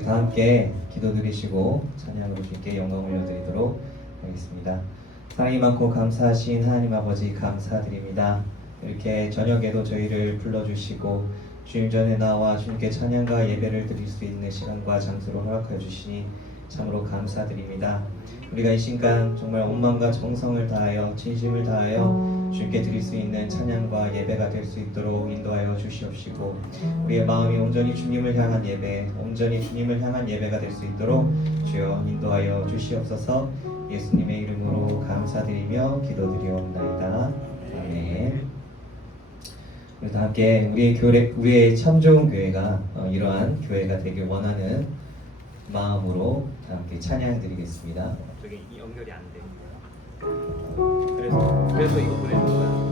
우리 다 함께 기도드리시고 찬양으로 주님께 영광 올려드리도록 하겠습니다. 사랑이 많고 감사하신 하나님 아버지 감사드립니다. 이렇게 저녁에도 저희를 불러주시고 주님 전에 나와 주님께 찬양과 예배를 드릴 수 있는 시간과 장소를 허락하여 주시니 참으로 감사드립니다. 우리가 이 시간 정말 온 마음과 정성을 다하여 진심을 다하여 주님께 드릴 수 있는 찬양과 예배가 될 수 있도록 인도하여 주시옵시고 우리의 마음이 온전히 주님을 향한 예배, 온전히 주님을 향한 예배가 될 수 있도록 주여 인도하여 주시옵소서. 예수님의 이름으로 감사드리며 기도드리옵나이다. 아멘. 우리 다 함께 우리의 참 좋은 교회가 이러한 교회가 되길 원하는 마음으로 다 함께 찬양 드리겠습니다. 저기 연결이 안 돼. 그래서 이거 보내준 거야.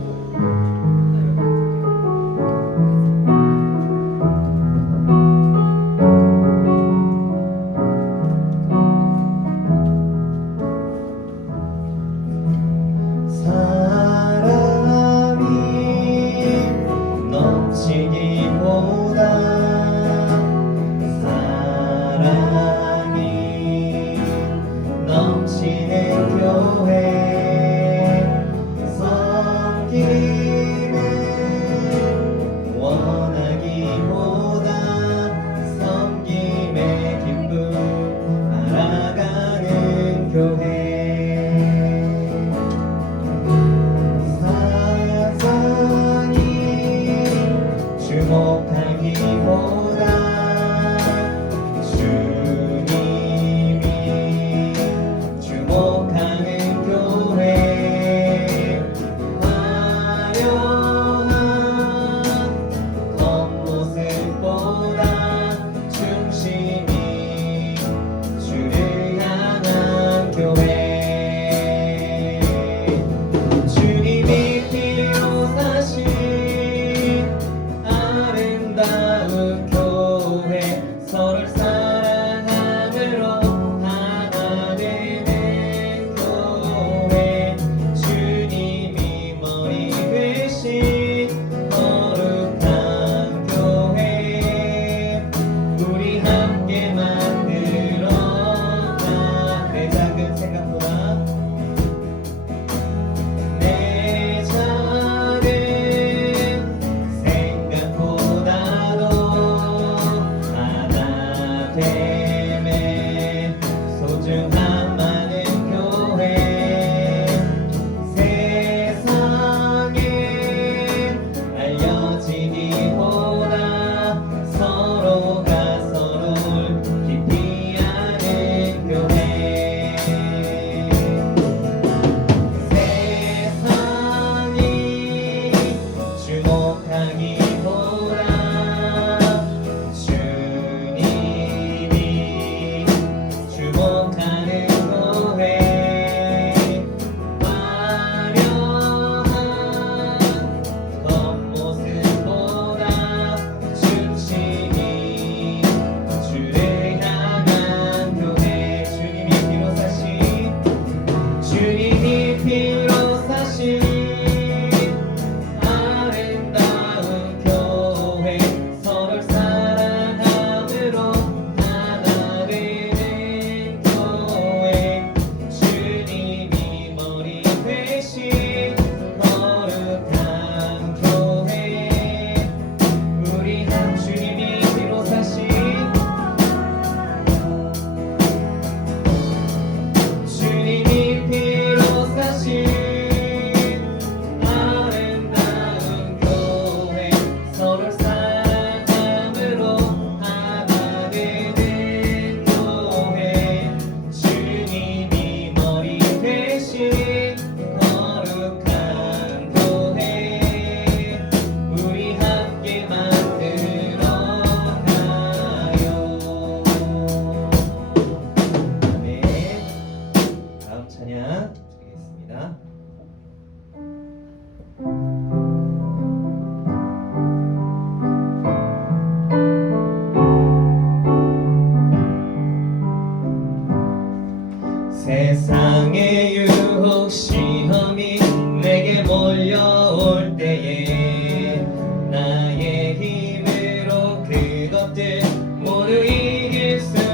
세상의 유혹 시험이 내게 몰려올 때에 나의 힘으로 그것들 모두 이길 수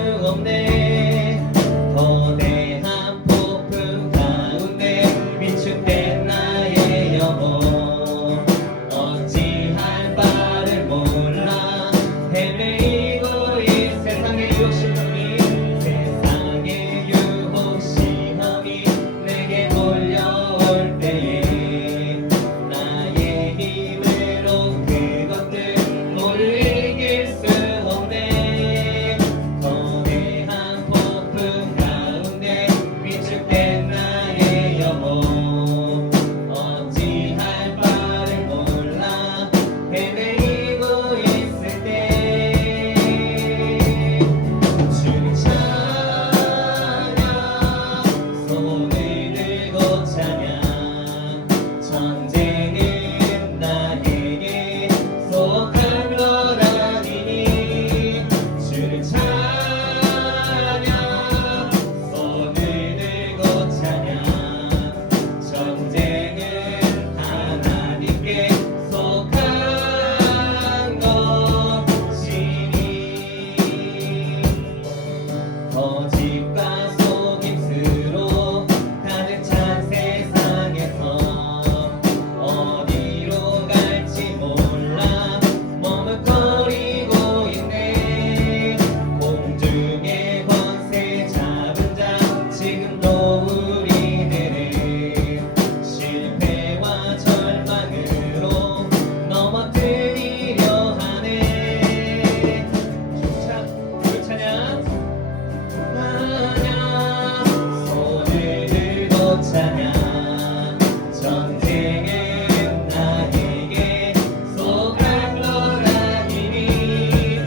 찬양 전쟁은 나에게 속한 것 아니니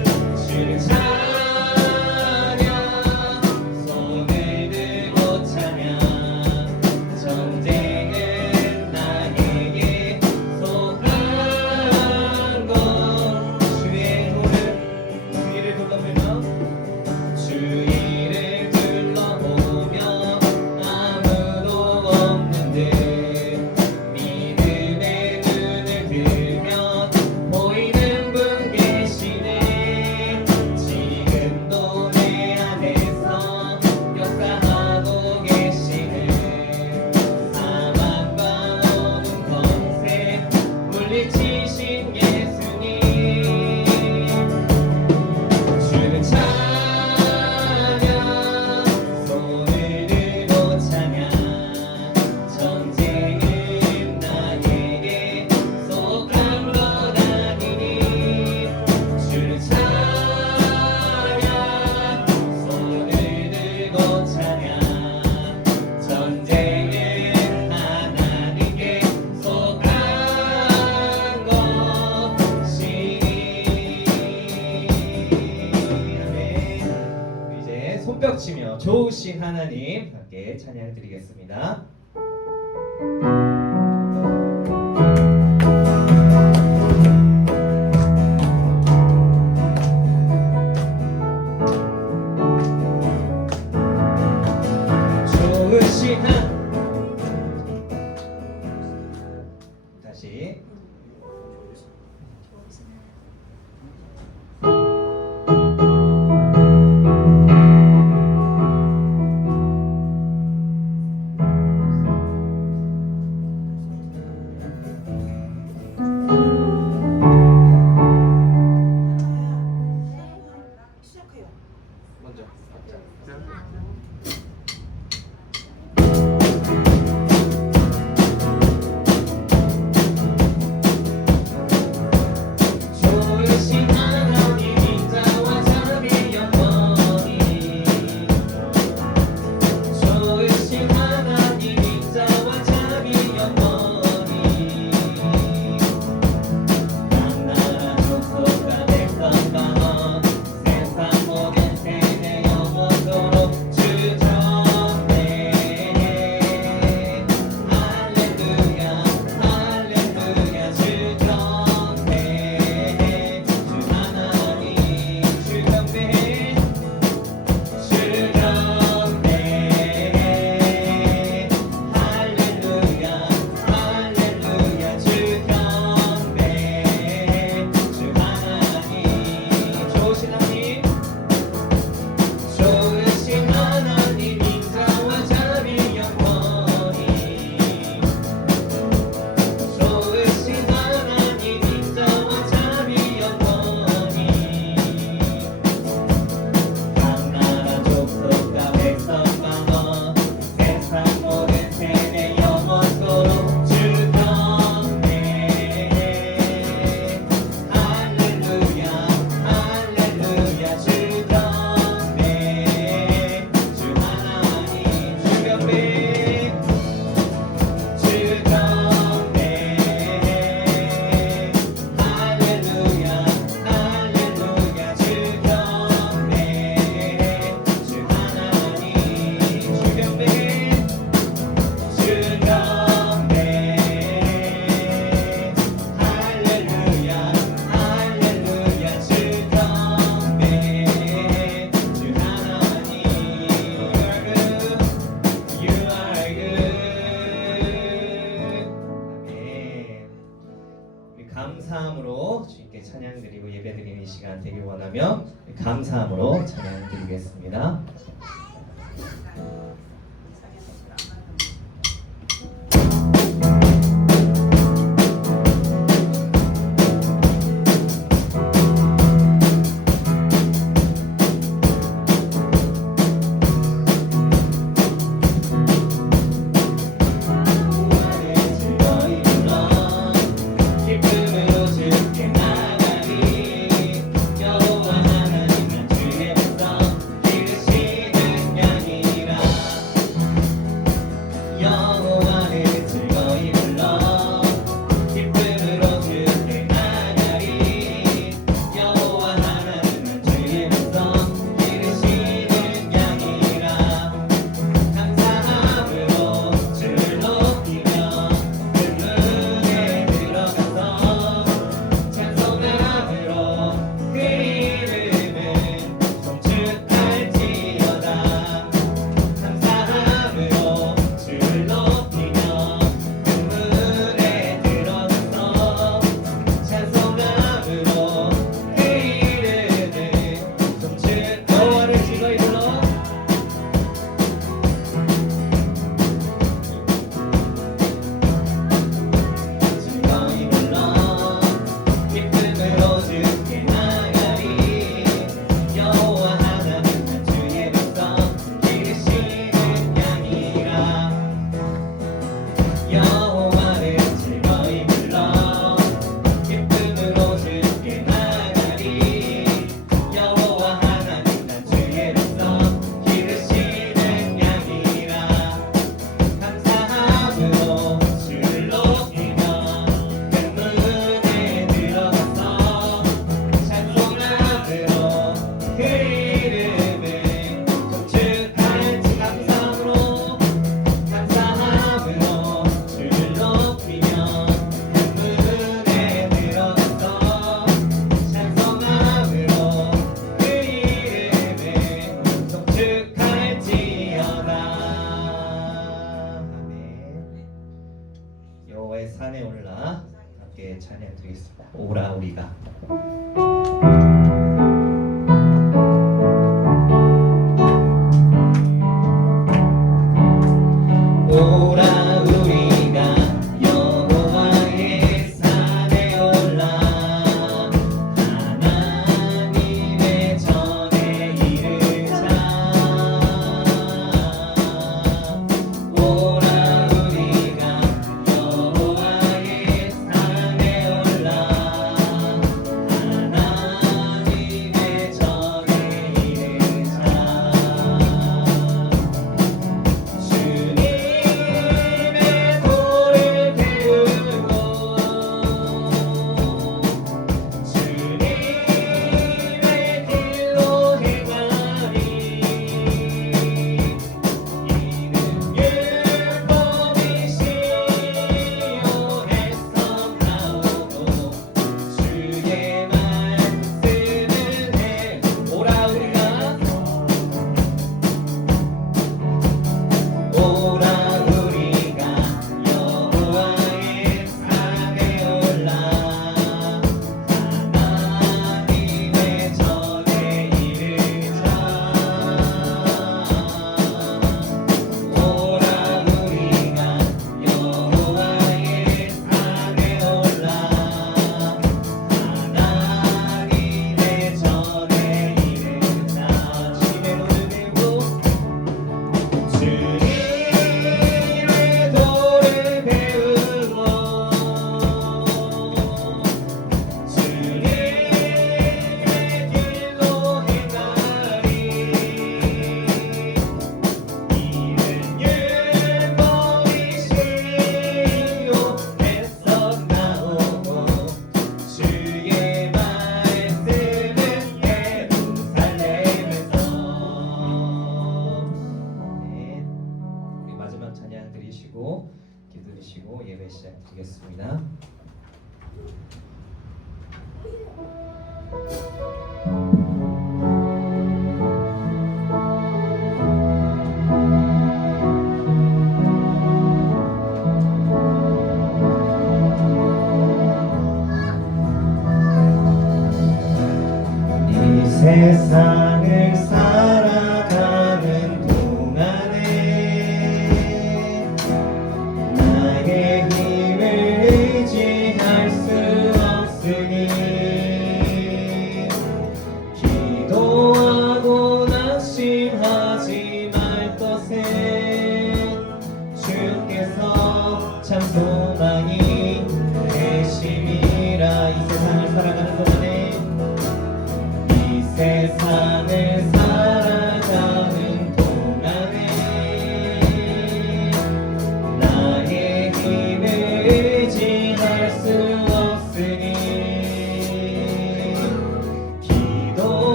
주를 찬양 손을 들고 찬양 전쟁은 나에게 속한 것 주의 주의를 둘러보며 주위를 둘러보며 아무도 없는데 믿음의 눈을 들면 보이는 분 계시네 지금도 내 안에서 역사하고 계시네 사망과 어둠 권세 물리치신 예수님 주를 찬양 손을 들고 찬양 전쟁은 나에게 속한 것 아니니 주를 찬양 손을 들고 찬양 전쟁은 하나님께 속한 것이니 아멘. 이제 손뼉 치며 좋으신 하나님 함께 찬양 드리겠습니다. 좋으신 다시 시작해요. 먼저 좋으신 하나님 인자와 자비 영원히 좋으신 하나님 인자와 자비 영원히 남나라 족속과 백성과 세상 모든 세대 영원토록 주 전에 할렐루야 할렐루야 주 전에 주 하나님 주 경배 주 경배 할렐루야 할렐루야 주 경배 주 하나님 좋으신 하나님 좋으신 하나님 인자와 자비 영원히 좋으신 하나님 인자와 자비 영원히 각나라 족속과 백성과 세상 모든 세대 영원토록 주 경배 할렐루야 할렐루야 주 경배 주 하나님 주 경배 주 경배 할렐루야 할렐루야 주 경배 주 하나님 주 경배 주 경배 할렐루야 할렐루야 주 경배 주 하나님 You are good. 아멘. 우리 감사함으로 주님께 찬양 드리고 예배 드리는 시간 되길 원하며 감사함으로 찬양 드리겠습니다. 기쁨으로 주께 나가리 여호와 하나님은 주의 백성 기르시듯 드리겠습니다. 오라 우리가. 오라 우리가 여호와의 산에 올라 하나님의 전에 이르자. 오라 우리가 여호와의 산에 올라 하나님의 전에 이르자. 주님의 도를 배우고 주님의 길로 행하리. 이는 율법이시요 애써 나오고 주의 말씀을 해. 오라 우리가 오라 우리가 여호와의 산에 올라 하나님의 전에 이르자. 오라 우리가 여호와의 산에 올라 하나님의 전에 이르자. 주님의 도를 배우고 주님의 도를 배우고 주님의 길로 행하리. 이는 율법이시요 애써 나오고 주의 말씀은 예루살렘에서. 네. 우리 마지막 찬양 드리시고 기도 드리시고 예배 시작 드리겠습니다. 이 세상을 살아가는 동안에 나의 힘을 의지할 수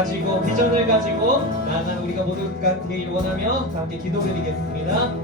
가지고 비전을 가지고 나아가는 우리가 모두가 되기를 원하며 다 함께 기도드리겠습니다.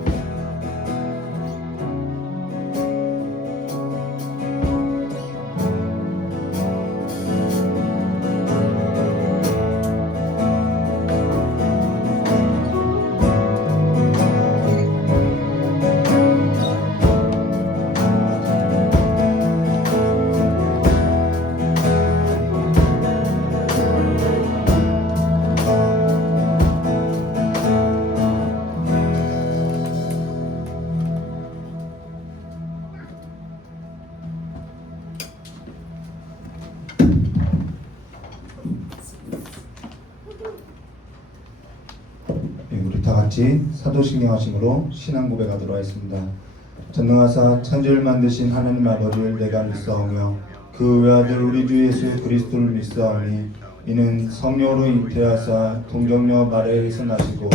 네, 우리 다 같이 사도신경 하심으로 신앙 고백하도록 하겠습니다. 전능하사 천지를 만드신 하나님 아버지를 내가 믿사오며 그 외아들 우리 주 예수 그리스도를 믿사오니 이는 성령으로 잉태하사 동정녀 마리아에게서 나시고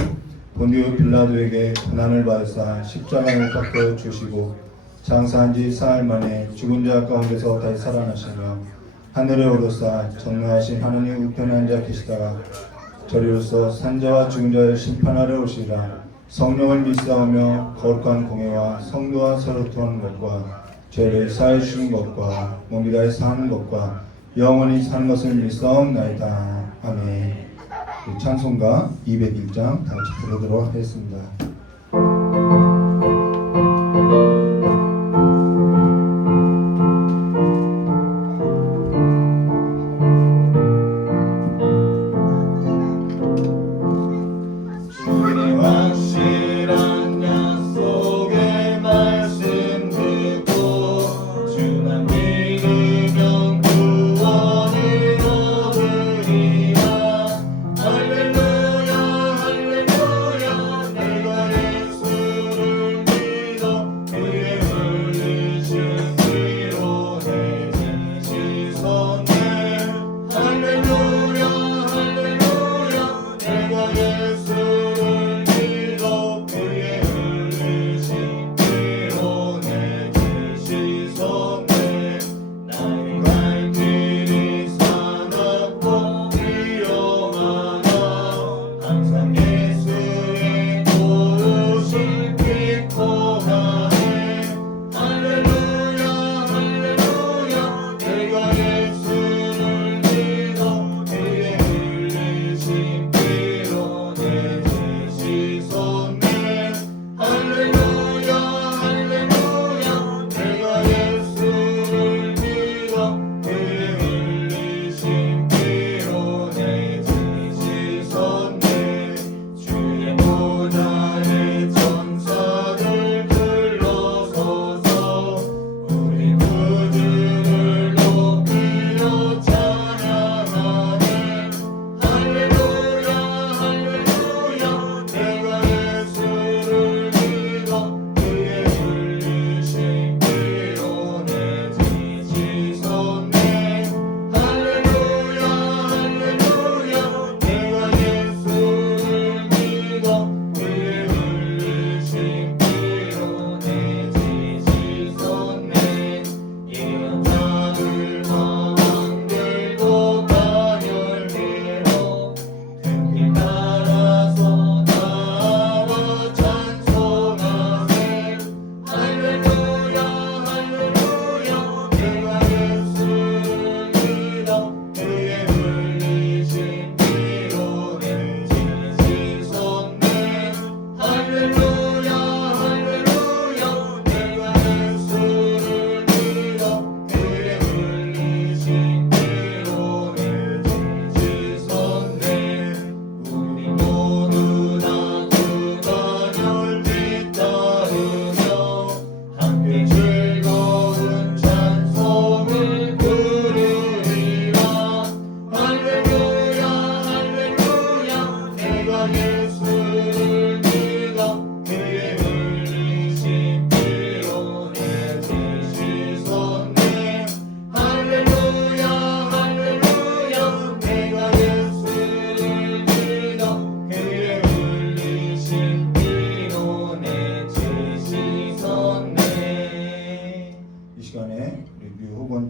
본디오 빌라도에게 고난을 받으사 십자가에 못 박혀 주시고 장사한 지 사흘 만에 죽은 자 가운데서 다시 살아나시며 하늘에 오르사 전능하신 하나님 우편에 앉아 계시다가 저리로서 산자와 죽은 자를 심판하러 오시리라. 성령을 믿사오며 거룩한 공예와 성도와 서로 통하는 것과 죄를 사해 주신 것과 몸이다에 사는 것과 영원히 사는 것을 믿사옵나이다. 아멘. 찬송가 201장 다 같이 부르도록 하겠습니다.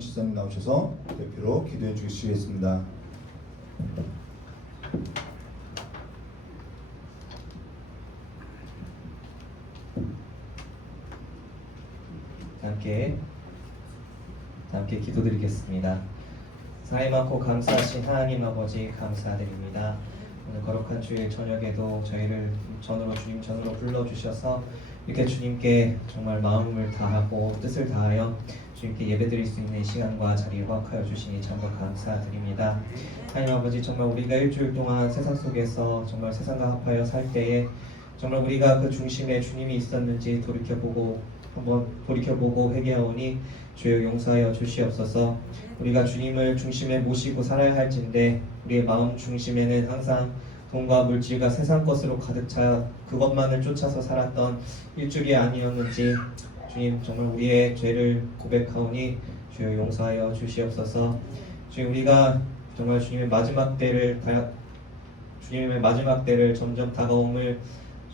지사님 나오셔서 대표로 기도해 주시겠습니다. 함께 기도드리겠습니다. 사랑이 많고 감사하신 하나님 아버지 감사드립니다. 오늘 거룩한 주일 저녁에도 저희를 주님 전으로 불러주셔서 이렇게 주님께 정말 마음을 다하고 뜻을 다하여 주님께 예배드릴 수 있는 시간과 자리를 허락하여 주시니 참으로 감사드립니다. 하나님 아버지, 정말 우리가 일주일 동안 세상 속에서 정말 세상과 합하여 살 때에 정말 우리가 그 중심에 주님이 있었는지 돌이켜보고 회개하오니 주여 용서하여 주시옵소서. 우리가 주님을 중심에 모시고 살아야 할진데 우리의 마음 중심에는 항상 돈과 물질과 세상 것으로 가득 차 그것만을 쫓아서 살았던 일주일이 아니었는지 주님 정말 우리의 죄를 고백하오니 주여 용서하여 주시옵소서. 주님 우리가 정말 주님의 마지막 때를 점점 다가옴을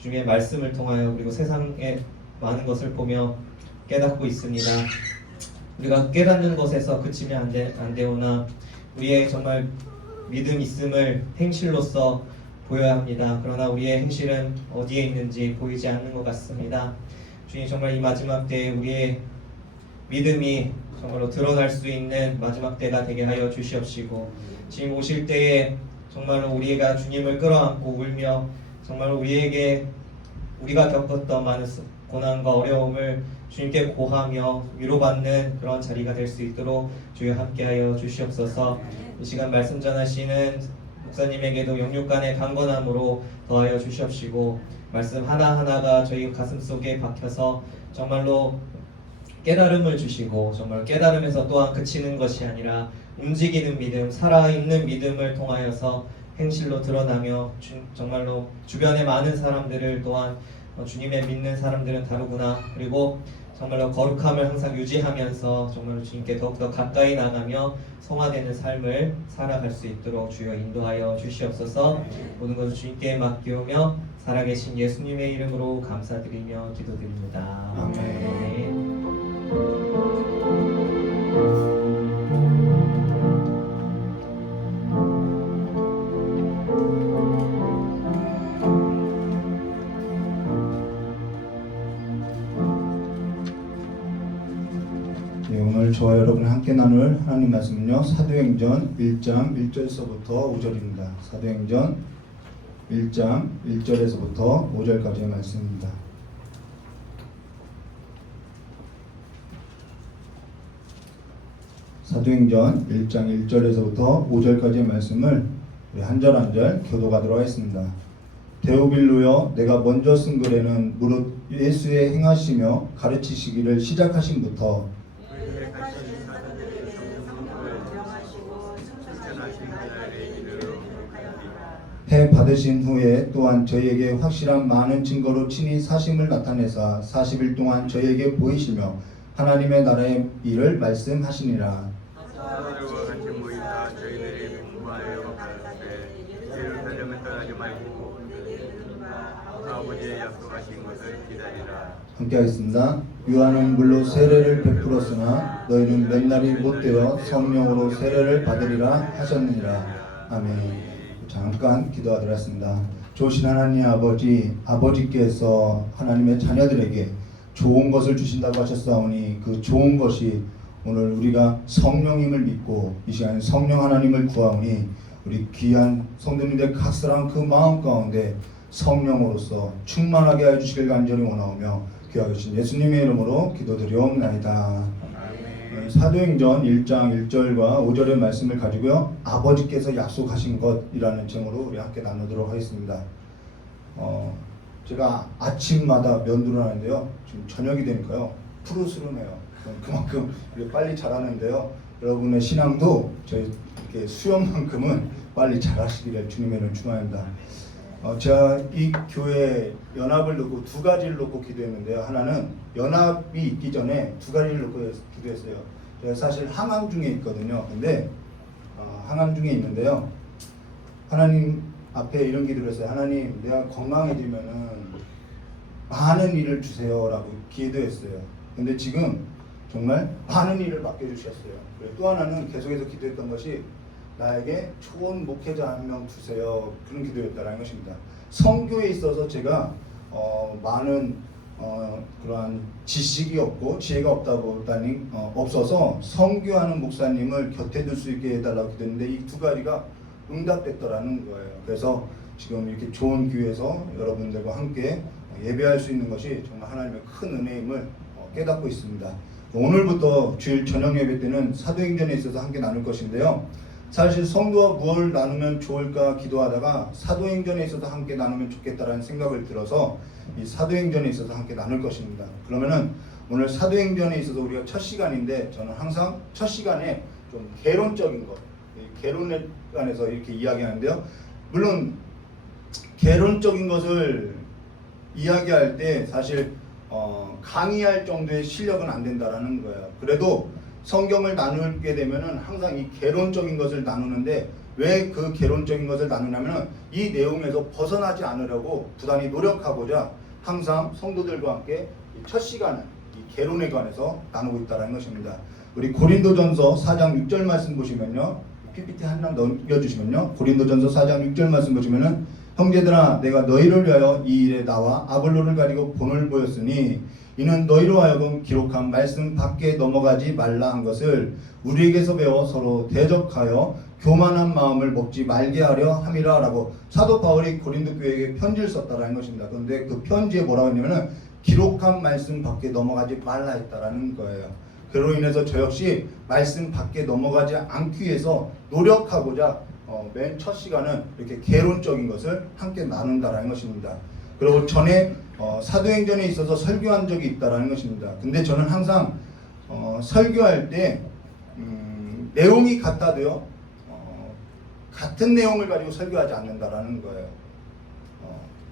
주님의 말씀을 통하여 그리고 세상의 많은 것을 보며 깨닫고 있습니다. 우리가 깨닫는 것에서 그치면 안 되오나 우리의 정말 믿음 있음을 행실로서 보여야 합니다. 그러나 우리의 행실은 어디에 있는지 보이지 않는 것 같습니다. 주님 정말 이 마지막 때에 우리의 믿음이 정말로 드러날 수 있는 마지막 때가 되게 하여 주시옵시고, 지금 오실 때에 정말로 우리가 주님을 끌어안고 울며 정말 우리가 겪었던 많은 고난과 어려움을 주님께 고하며 위로받는 그런 자리가 될 수 있도록 주여 함께하여 주시옵소서. 이 시간 말씀 전하시는 목사님에게도 영육간의 강건함으로 더하여 주시옵시고, 말씀 하나하나가 저희 가슴 속에 박혀서 정말로 깨달음을 주시고, 정말 깨달음에서 또한 그치는 것이 아니라 움직이는 믿음, 살아있는 믿음을 통하여서 행실로 드러나며 정말로 주변의 많은 사람들을 또한 주님의 믿는 사람들은 다르구나, 그리고 정말로 거룩함을 항상 유지하면서 정말로 주님께 더욱더 가까이 나가며 성화되는 삶을 살아갈 수 있도록 주여 인도하여 주시옵소서. 모든 것을 주님께 맡기오며 살아계신 예수님의 이름으로 감사드리며 기도드립니다. 아멘. 네, 오늘 저와 여러분이 함께 나눌 하나님 말씀은요, 사도행전 1장 1절에서부터 5절입니다. 사도행전 1장 1절에서부터 5절까지의 말씀입니다. 사도행전 1장 1절에서부터 5절까지의 말씀을 우리 한 절 한 절 교도하도록 하겠습니다. 데오빌로여, 내가 먼저 쓴 글에는 무릇 예수의 행하시며 가르치시기를 시작하신부터 해 받으신 후에 또한 저희에게 확실한 많은 증거로 친히 사심을 나타내사 40일 동안 저희에게 보이시며 하나님의 나라의 일을 말씀하시니라. 사람들과 같이 모이다 저희들이 공부하여 가르치되 죄를 살려면 떠나지 말고 아버지의 약속하신 것을 기다리라. 함께 하겠습니다. 요한은 물로 세례를 베풀었으나 너희는 몇 날이 못되어 성령으로 세례를 받으리라 하셨느니라. 아멘. 잠깐 기도하드렸습니다. 좋으신 하나님 아버지께서 하나님의 자녀들에게 좋은 것을 주신다고 하셨사오니 그 좋은 것이 오늘 우리가 성령임을 믿고 이 시간에 성령 하나님을 구하오니 우리 귀한 성도님들 각사랑 그 마음 가운데 성령으로서 충만하게 하여 주시길 간절히 원하오며 귀하게 신 예수님의 이름으로 기도드리옵나이다. 사도행전 1장 1절과 5절의 말씀을 가지고요, 아버지께서 약속하신 것이라는 제목으로 우리 함께 나누도록 하겠습니다. 제가 아침마다 면도를 하는데요, 지금 저녁이 되니까요 푸르스름해요. 그만큼 빨리 자라는데요, 여러분의 신앙도 저희 이렇게 수염만큼은 빨리 자라시기를 주님의 이름으로 축원합니다. 제가 이 교회 연합을 놓고 두 가지를 놓고 기도했는데요, 하나는 연합이 있기 전에 두 가지를 놓고 기도했어요. 제가 사실 항암 중에 있거든요. 근데 항암 중에 있는데요, 하나님 앞에 이런 기도를 했어요. 하나님, 내가 건강해지면은 많은 일을 주세요라고 기도했어요. 근데 지금 정말 많은 일을 맡겨주셨어요. 또 하나는 계속해서 기도했던 것이 나에게 좋은 목회자 한 명 주세요. 그런 기도였다라는 것입니다. 선교에 있어서 제가 많은 그러한 지식이 없고 지혜가 없어서 선교하는 목사님을 곁에 둘 수 있게 해달라고 기도했는데 이 두 가지가 응답됐더라는 거예요. 그래서 지금 이렇게 좋은 교회에서 여러분들과 함께 예배할 수 있는 것이 정말 하나님의 큰 은혜임을 깨닫고 있습니다. 오늘부터 주일 저녁 예배 때는 사도행전에 있어서 함께 나눌 것인데요. 사실 성도와 무엇을 나누면 좋을까 기도하다가 사도행전에 있어서 함께 나누면 좋겠다라는 생각을 들어서 이 사도행전에 있어서 함께 나눌 것입니다. 그러면은 오늘 사도행전에 있어서 우리가 첫 시간인데 저는 항상 첫 시간에 좀 개론적인 것, 개론에 관해서 이렇게 이야기하는데요. 물론 개론적인 것을 이야기할 때 사실 강의할 정도의 실력은 안 된다라는 거예요. 그래도 성경을 나누게 되면은 항상 이 개론적인 것을 나누는데 왜 그 개론적인 것을 나누냐면은 이 내용에서 벗어나지 않으려고 부단히 노력하고자 항상 성도들과 함께 첫 시간을 이 개론에 관해서 나누고 있다는 것입니다. 우리 고린도전서 4장 6절 말씀 보시면요. PPT 한 장 넘겨주시면요. 고린도전서 4장 6절 말씀 보시면은 형제들아 내가 너희를 위하여 이 일에 나와 아볼로를 가리고 본을 보였으니 이는 너희로 하여금 기록한 말씀 밖에 넘어가지 말라 한 것을 우리에게서 배워 서로 대적하여 교만한 마음을 먹지 말게 하려 함이라 라고 사도 바울이 고린도 교회에게 편지를 썼다라는 것입니다. 그런데 그 편지에 뭐라고 했냐면은 기록한 말씀 밖에 넘어가지 말라 했다라는 거예요. 그로 인해서 저 역시 말씀 밖에 넘어가지 않기 위해서 노력하고자 맨 첫 시간은 이렇게 개론적인 것을 함께 나눈다라는 것입니다. 그리고 전에 사도행전에 있어서 설교한 적이 있다라는 것입니다. 근데 저는 항상 설교할 때 내용이 같아도요 같은 내용을 가지고 설교하지 않는다라는 거예요.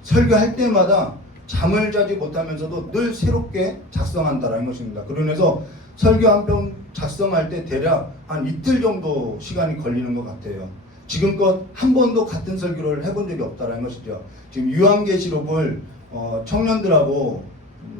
설교할 때마다 잠을 자지 못하면서도 늘 새롭게 작성한다라는 것입니다. 그로 인해서 설교 한 편 작성할 때 대략 한 이틀 정도 시간이 걸리는 것 같아요. 지금껏 한 번도 같은 설교를 해본 적이 없다는 것이죠. 지금 요한계시록을 청년들하고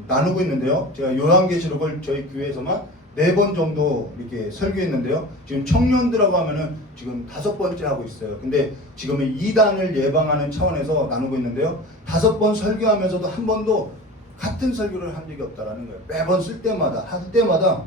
나누고 있는데요. 제가 요한계시록을 저희 교회에서만 4번 정도 이렇게 설교했는데요. 지금 청년들하고 하면은 지금 5번째 하고 있어요. 근데 지금은 이단을 예방하는 차원에서 나누고 있는데요. 5번 설교하면서도 한 번도 같은 설교를 한 적이 없다라는 거예요. 매번 할 때마다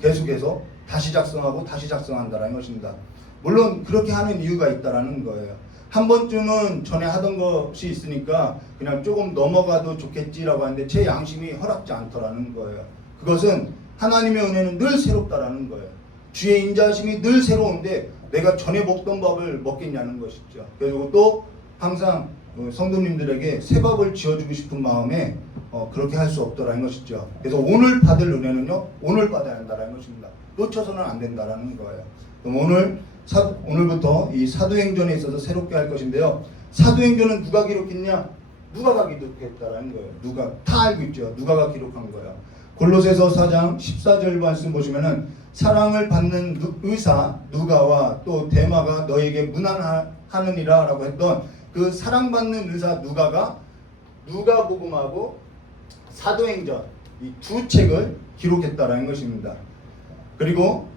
계속해서 다시 작성하고 다시 작성한다라는 것입니다. 물론 그렇게 하는 이유가 있다라는 거예요. 한 번쯤은 전에 하던 것이 있으니까 그냥 조금 넘어가도 좋겠지라고 하는데 제 양심이 허락지 않더라는 거예요. 그것은 하나님의 은혜는 늘 새롭다라는 거예요. 주의 인자하심이 늘 새로운데 내가 전에 먹던 밥을 먹겠냐는 것이죠. 그리고 또 항상 성도님들에게 새 밥을 지어주고 싶은 마음에 그렇게 할 수 없더라는 것이죠. 그래서 오늘 받을 은혜는요, 오늘 받아야 한다는 것입니다. 놓쳐서는 안 된다는 거예요. 그럼 오늘부터 이 사도행전에 있어서 새롭게 할 것인데요. 사도행전은 누가 기록했냐? 누가가 기록했다라는 거예요. 누가 다 알고 있죠. 누가가 기록한 거예요. 골로새서 4장 14절 말씀 보시면은 사랑을 받는 의사 누가와 또 데마가 너에게 문안하느니라 라고 했던 그 사랑받는 의사 누가가 누가복음하고 사도행전 이 두 책을 기록했다라는 것입니다. 그리고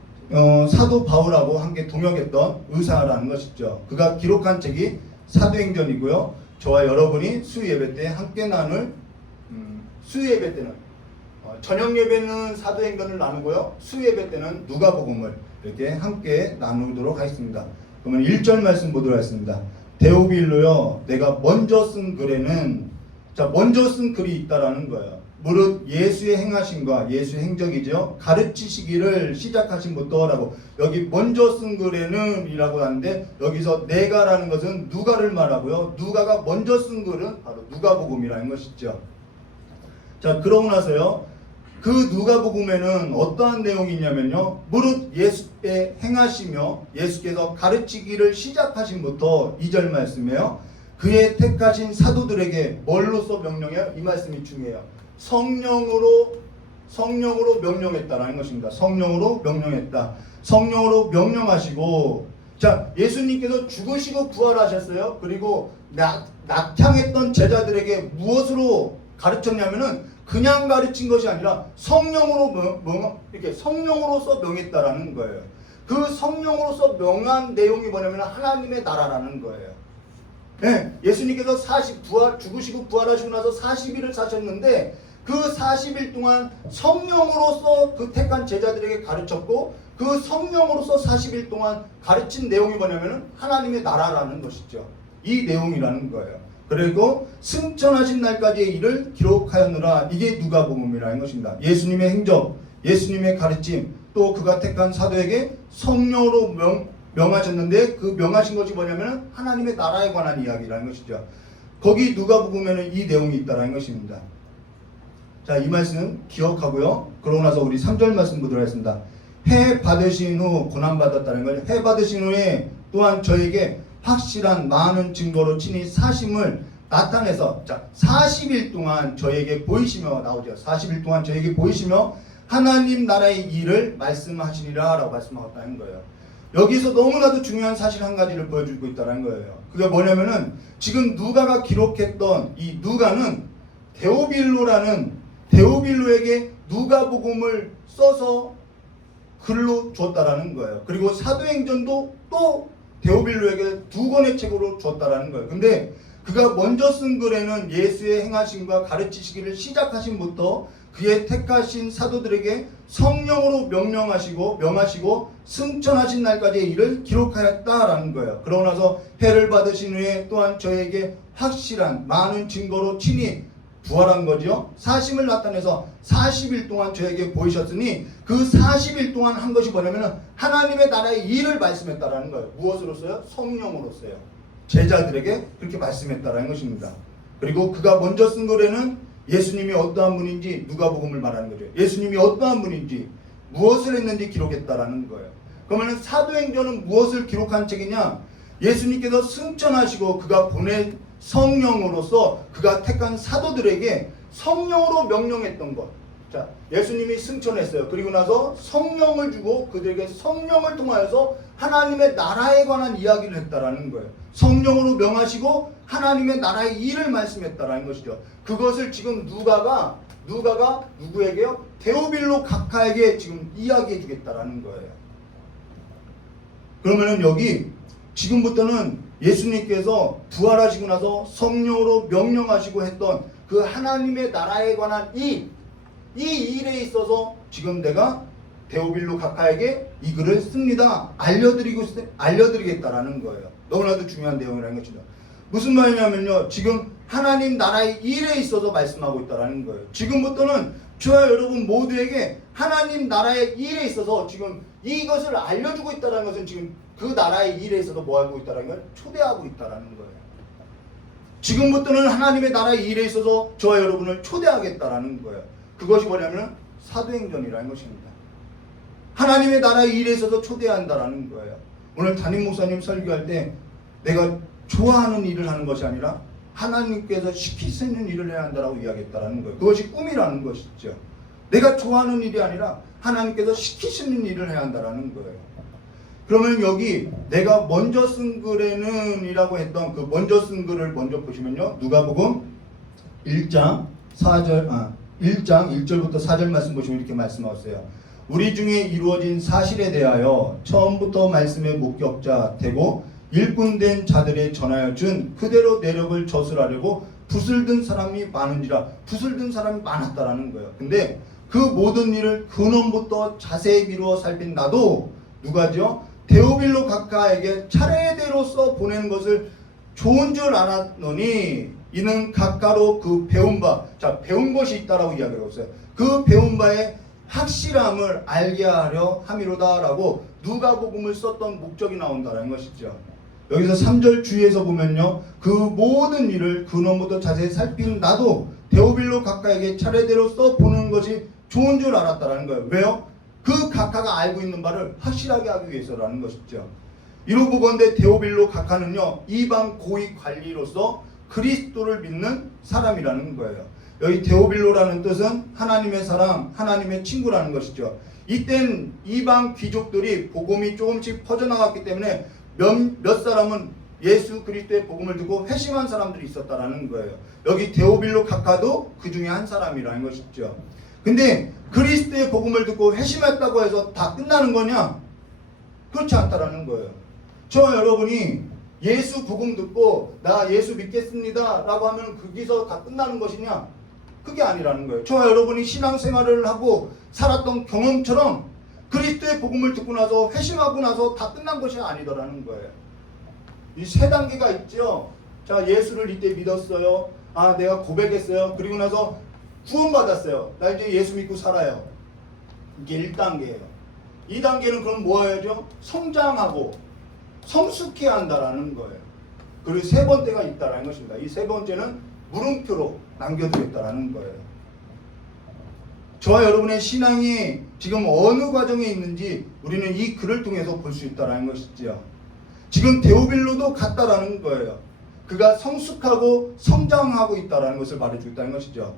사도 바울하고 함께 동역했던 의사라는 것이죠. 그가 기록한 책이 사도행전이고요. 저와 여러분이 수예배 때 함께 나눌 수예배 때는 저녁 예배는 사도행전을 나누고요. 수예배 때는 누가복음을 이렇게 함께 나누도록 하겠습니다. 그러면 1절 말씀 보도록 하겠습니다. 데오빌로여 내가 먼저 쓴 글에는 먼저 쓴 글이 있다라는 거예요. 무릇 예수의 행하심과 예수의 행적이죠. 가르치시기를 시작하신부터라고 여기 먼저 쓴 글에는 이라고 하는데 여기서 내가라는 것은 누가를 말하고요. 누가가 먼저 쓴 글은 바로 누가복음이라는 것이죠. 자, 그러고 나서요. 그 누가복음에는 어떠한 내용이 있냐면요. 무릇 예수의 행하시며 예수께서 가르치기를 시작하신부터 2절 말씀이에요. 그의 택하신 사도들에게 뭘로써 명령해요? 이 말씀이 중요해요. 성령으로 명령했다라는 것입니다. 성령으로 명령했다. 성령으로 명령하시고 자 예수님께서 죽으시고 부활하셨어요. 그리고 낙향했던 제자들에게 무엇으로 가르쳤냐면은 그냥 가르친 것이 아니라 이렇게 성령으로서 명했다라는 거예요. 그 성령으로서 명한 내용이 뭐냐면 하나님의 나라라는 거예요. 네, 예수님께서 죽으시고 부활하시고 나서 40일을 사셨는데 그 40일 동안 성령으로서 그 택한 제자들에게 가르쳤고 그 성령으로서 40일 동안 가르친 내용이 뭐냐면은 하나님의 나라라는 것이죠. 이 내용이라는 거예요. 그리고 승천하신 날까지의 일을 기록하였느라. 이게 누가복음이라는 것입니다. 예수님의 행적, 예수님의 가르침, 또 그가 택한 사도에게 성령으로 명하셨는데 그 명하신 것이 뭐냐면 하나님의 나라에 관한 이야기라는 것이죠. 거기 누가복음에는 이 내용이 있다는 것입니다. 자, 이 말씀 기억하고요. 그러고 나서 우리 3절 말씀 보도록 하겠습니다. 해 받으신 후 고난받았다는 걸, 해 받으신 후에 또한 저에게 확실한 많은 증거로 친히 사심을 나타내서, 자, 40일 동안 저에게 보이시며, 나오죠. 40일 동안 저에게 보이시며 하나님 나라의 일을 말씀하시니라 라고 말씀하셨다는 거예요. 여기서 너무나도 중요한 사실 한 가지를 보여주고 있다는 거예요. 그게 뭐냐면은 지금 누가가 기록했던 이 누가는 데오빌로에게 누가복음을 써서 글로 줬다라는 거예요. 그리고 사도행전도 또 데오빌로에게 2권의 책으로 줬다라는 거예요. 근데 그가 먼저 쓴 글에는 예수의 행하심과 가르치시기를 시작하심부터 그의 택하신 사도들에게 성령으로 명하시고 승천하신 날까지의 일을 기록하였다라는 거예요. 그러고 나서 해를 받으신 후에 또한 저에게 확실한 많은 증거로 친히 부활한 거죠. 사심을 나타내서 40일 동안 저에게 보이셨으니 그 40일 동안 한 것이 뭐냐면 하나님의 나라의 일을 말씀했다라는 거예요. 무엇으로써요? 성령으로써요. 제자들에게 그렇게 말씀했다라는 것입니다. 그리고 그가 먼저 쓴 글에는 예수님이 어떠한 분인지 누가복음을 말하는 거죠. 예수님이 어떠한 분인지 무엇을 했는지 기록했다라는 거예요. 그러면 사도행전은 무엇을 기록한 책이냐? 예수님께서 승천하시고 그가 보낸 성령으로서 그가 택한 사도들에게 성령으로 명령했던 것. 자, 예수님이 승천했어요. 그리고 나서 성령을 주고 그들에게 성령을 통하여서 하나님의 나라에 관한 이야기를 했다라는 거예요. 성령으로 명하시고 하나님의 나라의 일을 말씀했다라는 것이죠. 그것을 지금 누가가 누구에게요? 데오빌로 각하에게 지금 이야기해 주겠다라는 거예요. 그러면은 여기 지금부터는 예수님께서 부활하시고 나서 성령으로 명령하시고 했던 그 하나님의 나라에 관한 이 일에 있어서 지금 내가 데오빌로 각하에게 이 글을 씁니다. 알려드리겠다라는 거예요. 너무나도 중요한 내용이라는 것이죠. 무슨 말이냐면요. 지금 하나님 나라의 일에 있어서 말씀하고 있다라는 거예요. 지금부터는 저와 여러분 모두에게 하나님 나라의 일에 있어서 지금 이것을 알려주고 있다는 것은 지금 그 나라의 일에 있어서 뭐 하고 있다는 걸 초대하고 있다는 거예요. 지금부터는 하나님의 나라의 일에 있어서 저와 여러분을 초대하겠다라는 거예요. 그것이 뭐냐면 사도행전이라는 것입니다. 하나님의 나라의 일에 있어서 초대한다라는 거예요. 오늘 담임 목사님 설교할 때 내가 좋아하는 일을 하는 것이 아니라 하나님께서 시키시는 일을 해야 한다라고 이야기했다라는 거예요. 그것이 꿈이라는 것이죠. 내가 좋아하는 일이 아니라 하나님께서 시키시는 일을 해야 한다라는 거예요. 그러면 여기 내가 먼저 쓴 글에는 이라고 했던 그 먼저 쓴 글을 먼저 보시면요. 누가복음 1장 1절부터 4절 말씀 보시면 이렇게 말씀하셨어요. 우리 중에 이루어진 사실에 대하여 처음부터 말씀의 목격자 되고 일꾼된 자들에 전하여 준 그대로 내력을 저술하려고 붓을 든 사람이 많은지라. 붓을 든 사람이 많았다라는 거예요. 근데 그 모든 일을 근원부터 자세히 미루어 살핀 나도 누가죠? 데오빌로 각하에게 차례대로서 보내는 것을 좋은 줄 알았노니 이는 각가로 그 배운 바, 자, 배운 것이 있다라고 이야기하고 있어요. 그 배운 바의 확실함을 알게 하려 함이로다라고 누가복음을 썼던 목적이 나온다는 것이죠. 여기서 3절 주위에서 보면요. 그 모든 일을 근원부터 자세히 살핀 나도 데오빌로 각하에게 차례대로 써보는 것이 좋은 줄 알았다라는 거예요. 왜요? 그 각하가 알고 있는 바를 확실하게 하기 위해서라는 것이죠. 이로 보건대 데오빌로 각하는요. 이방 고위 관리로서 그리스도를 믿는 사람이라는 거예요. 여기 데오빌로라는 뜻은 하나님의 사람, 하나님의 친구라는 것이죠. 이땐 이방 귀족들이 복음이 조금씩 퍼져나갔기 때문에 몇 사람은 예수 그리스도의 복음을 듣고 회심한 사람들이 있었다라는 거예요. 여기 데오빌로 각하도 그 중에 한 사람이라는 것이죠. 근데 그리스도의 복음을 듣고 회심했다고 해서 다 끝나는 거냐? 그렇지 않다라는 거예요. 저와 여러분이 예수 복음 듣고 나 예수 믿겠습니다 라고 하면 거기서 다 끝나는 것이냐? 그게 아니라는 거예요. 저와 여러분이 신앙생활을 하고 살았던 경험처럼 그리스도의 복음을 듣고 나서 회심하고 나서 다 끝난 것이 아니더라는 거예요. 이 세 단계가 있죠. 자, 예수를 이때 믿었어요. 아, 내가 고백했어요. 그리고 나서 구원받았어요. 나 이제 예수 믿고 살아요. 이게 1단계예요. 2단계는 그럼 뭐 해야죠? 성장하고 성숙해야 한다라는 거예요. 그리고 세 번째가 있다라는 것입니다. 이 세 번째는 물음표로 남겨두겠다라는 거예요. 저와 여러분의 신앙이 지금 어느 과정에 있는지 우리는 이 글을 통해서 볼 수 있다라는 것이죠. 지금 데오빌로도 같다라는 거예요. 그가 성숙하고 성장하고 있다라는 것을 말해주겠다는 것이죠.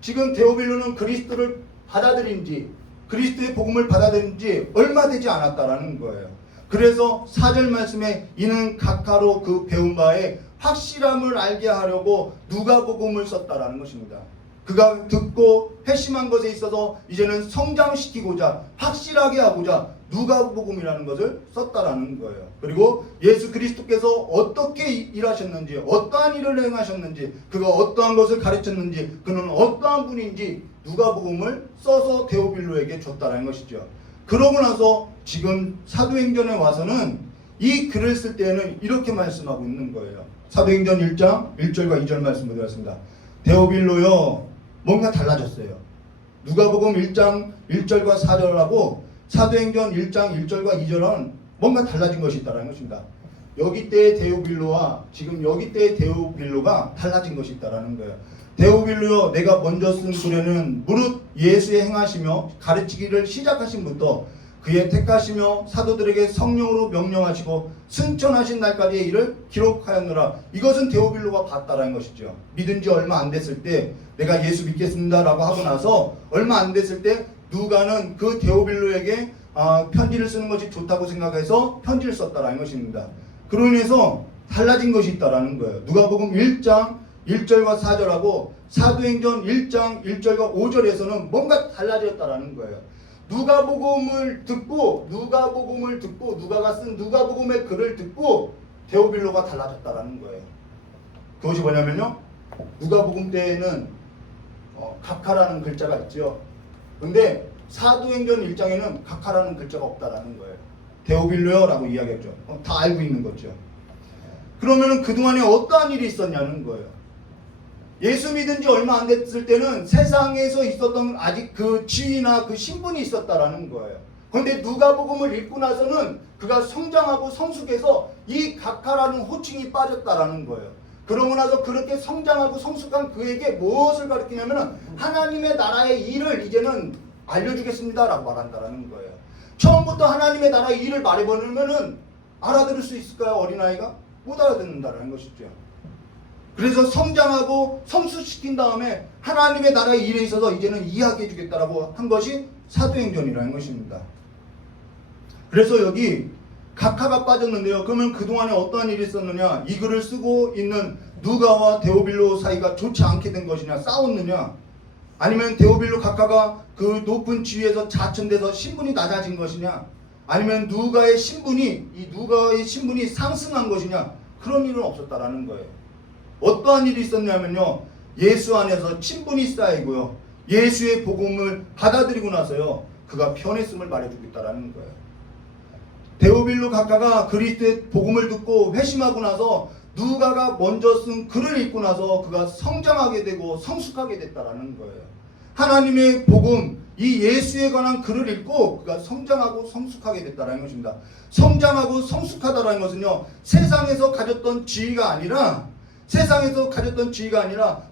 지금 데오빌로는 그리스도를 받아들인 지, 그리스도의 복음을 받아들인 지 얼마 되지 않았다라는 거예요. 그래서 4절 말씀에 이는 각하로 그 배운 바에 확실함을 알게 하려고 누가복음을 썼다라는 것입니다. 그가 듣고 회심한 것에 있어서 이제는 성장시키고자 확실하게 하고자 누가복음이라는 것을 썼다라는 거예요. 그리고 예수 그리스도께서 어떻게 일하셨는지, 어떠한 일을 행하셨는지, 그가 어떠한 것을 가르쳤는지, 그는 어떠한 분인지 누가복음을 써서 데오빌로에게 줬다라는 것이죠. 그러고 나서 지금 사도행전에 와서는 이 글을 쓸 때에는 이렇게 말씀하고 있는 거예요. 사도행전 1장 1절과 2절 말씀 보도록 데오빌로요, 뭔가 달라졌어요. 누가복음 1장 1절과 4절하고 사도행전 1장 1절과 2절은 뭔가 달라진 것이 있다는 것입니다. 여기 때의 데오빌로와 지금 여기 때의 데오빌로가 달라진 것이 있다는 거예요. 데오빌로요, 내가 먼저 쓴 글에는 무릇 예수의 행하시며 가르치기를 시작하신 부터 그의 택하시며 사도들에게 성령으로 명령하시고 승천하신 날까지의 일을 기록하였노라. 이것은 데오빌로가 봤다라는 것이죠. 믿은 지 얼마 안 됐을 때 내가 예수 믿겠습니다 라고 하고 나서 얼마 안 됐을 때 누가는 그 데오빌로에게 편지를 쓰는 것이 좋다고 생각해서 편지를 썼다라는 것입니다. 그로 인해서 달라진 것이 있다라는 거예요. 누가복음 1장 1절과 4절하고 사도행전 1장 1절과 5절에서는 뭔가 달라졌다라는 거예요. 누가복음을 듣고 누가가 쓴 누가복음의 글을 듣고 데오빌로가 달라졌다라는 거예요. 그것이 뭐냐면요, 누가복음 때에는 각하라는 글자가 있죠. 근데 사도행전 1장에는 각하라는 글자가 없다라는 거예요. 데오빌로라고 이야기했죠. 다 알고 있는 거죠. 그러면은 그동안에 어떠한 일이 있었냐는 거예요. 예수 믿은 지 얼마 안 됐을 때는 세상에서 있었던 아직 그 지위나 그 신분이 있었다라는 거예요. 그런데 누가복음을 읽고 나서는 그가 성장하고 성숙해서 이 각하라는 호칭이 빠졌다라는 거예요. 그러고 나서 그렇게 성장하고 성숙한 그에게 무엇을 가르치냐면 하나님의 나라의 일을 이제는 알려주겠습니다 라고 말한다라는 거예요. 처음부터 하나님의 나라의 일을 말해버리면 알아들을 수 있을까요? 어린아이가? 못 알아듣는다는 것이죠. 그래서 성장하고 성숙시킨 다음에 하나님의 나라의 일에 있어서 이제는 이해하게 해주겠다라고 한 것이 사도행전이라는 것입니다. 그래서 여기 각하가 빠졌는데요. 그러면 그동안에 어떠한 일이 있었느냐? 이 글을 쓰고 있는 누가와 데오빌로 사이가 좋지 않게 된 것이냐? 싸웠느냐? 아니면 데오빌로 각하가 그 높은 지위에서 자천돼서 신분이 낮아진 것이냐? 아니면 누가의 신분이 상승한 것이냐? 그런 일은 없었다라는 거예요. 어떠한 일이 있었냐면요, 예수 안에서 친분이 쌓이고요, 예수의 복음을 받아들이고 나서요, 그가 편했음을 말해주겠다라는 거예요. 데오빌로 각하가 그리스도의 복음을 듣고 회심하고 나서 누가가 먼저 쓴 글을 읽고 나서 그가 성장하게 되고 성숙하게 됐다라는 거예요. 하나님의 복음, 이 예수에 관한 글을 읽고 그가 성장하고 성숙하게 됐다라는 것입니다. 성장하고 성숙하다라는 것은요, 세상에서 가졌던 지위가 아니라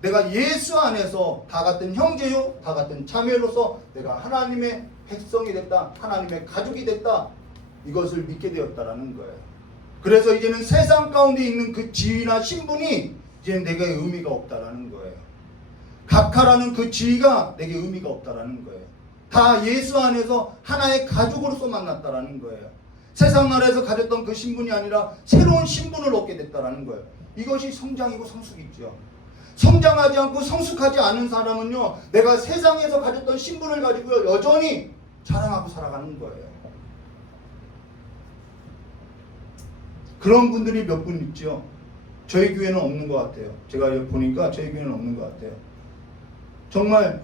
내가 예수 안에서 다 같은 형제요, 다 같은 자매로서 내가 하나님의 백성이 됐다, 하나님의 가족이 됐다, 이것을 믿게 되었다라는 거예요. 그래서 이제는 세상 가운데 있는 그 지위나 신분이 이제는 내게 의미가 없다라는 거예요. 각하라는 그 지위가 내게 의미가 없다라는 거예요. 다 예수 안에서 하나의 가족으로서 만났다라는 거예요. 세상 나라에서 가졌던 그 신분이 아니라 새로운 신분을 얻게 됐다라는 거예요. 이것이 성장이고 성숙이죠. 성장하지 않고 성숙하지 않은 사람은요, 내가 세상에서 가졌던 신분을 가지고 여전히 자랑하고 살아가는 거예요. 그런 분들이 몇 분 있죠. 저희 교회는 없는 것 같아요. 제가 보니까 저희 교회는 없는 것 같아요. 정말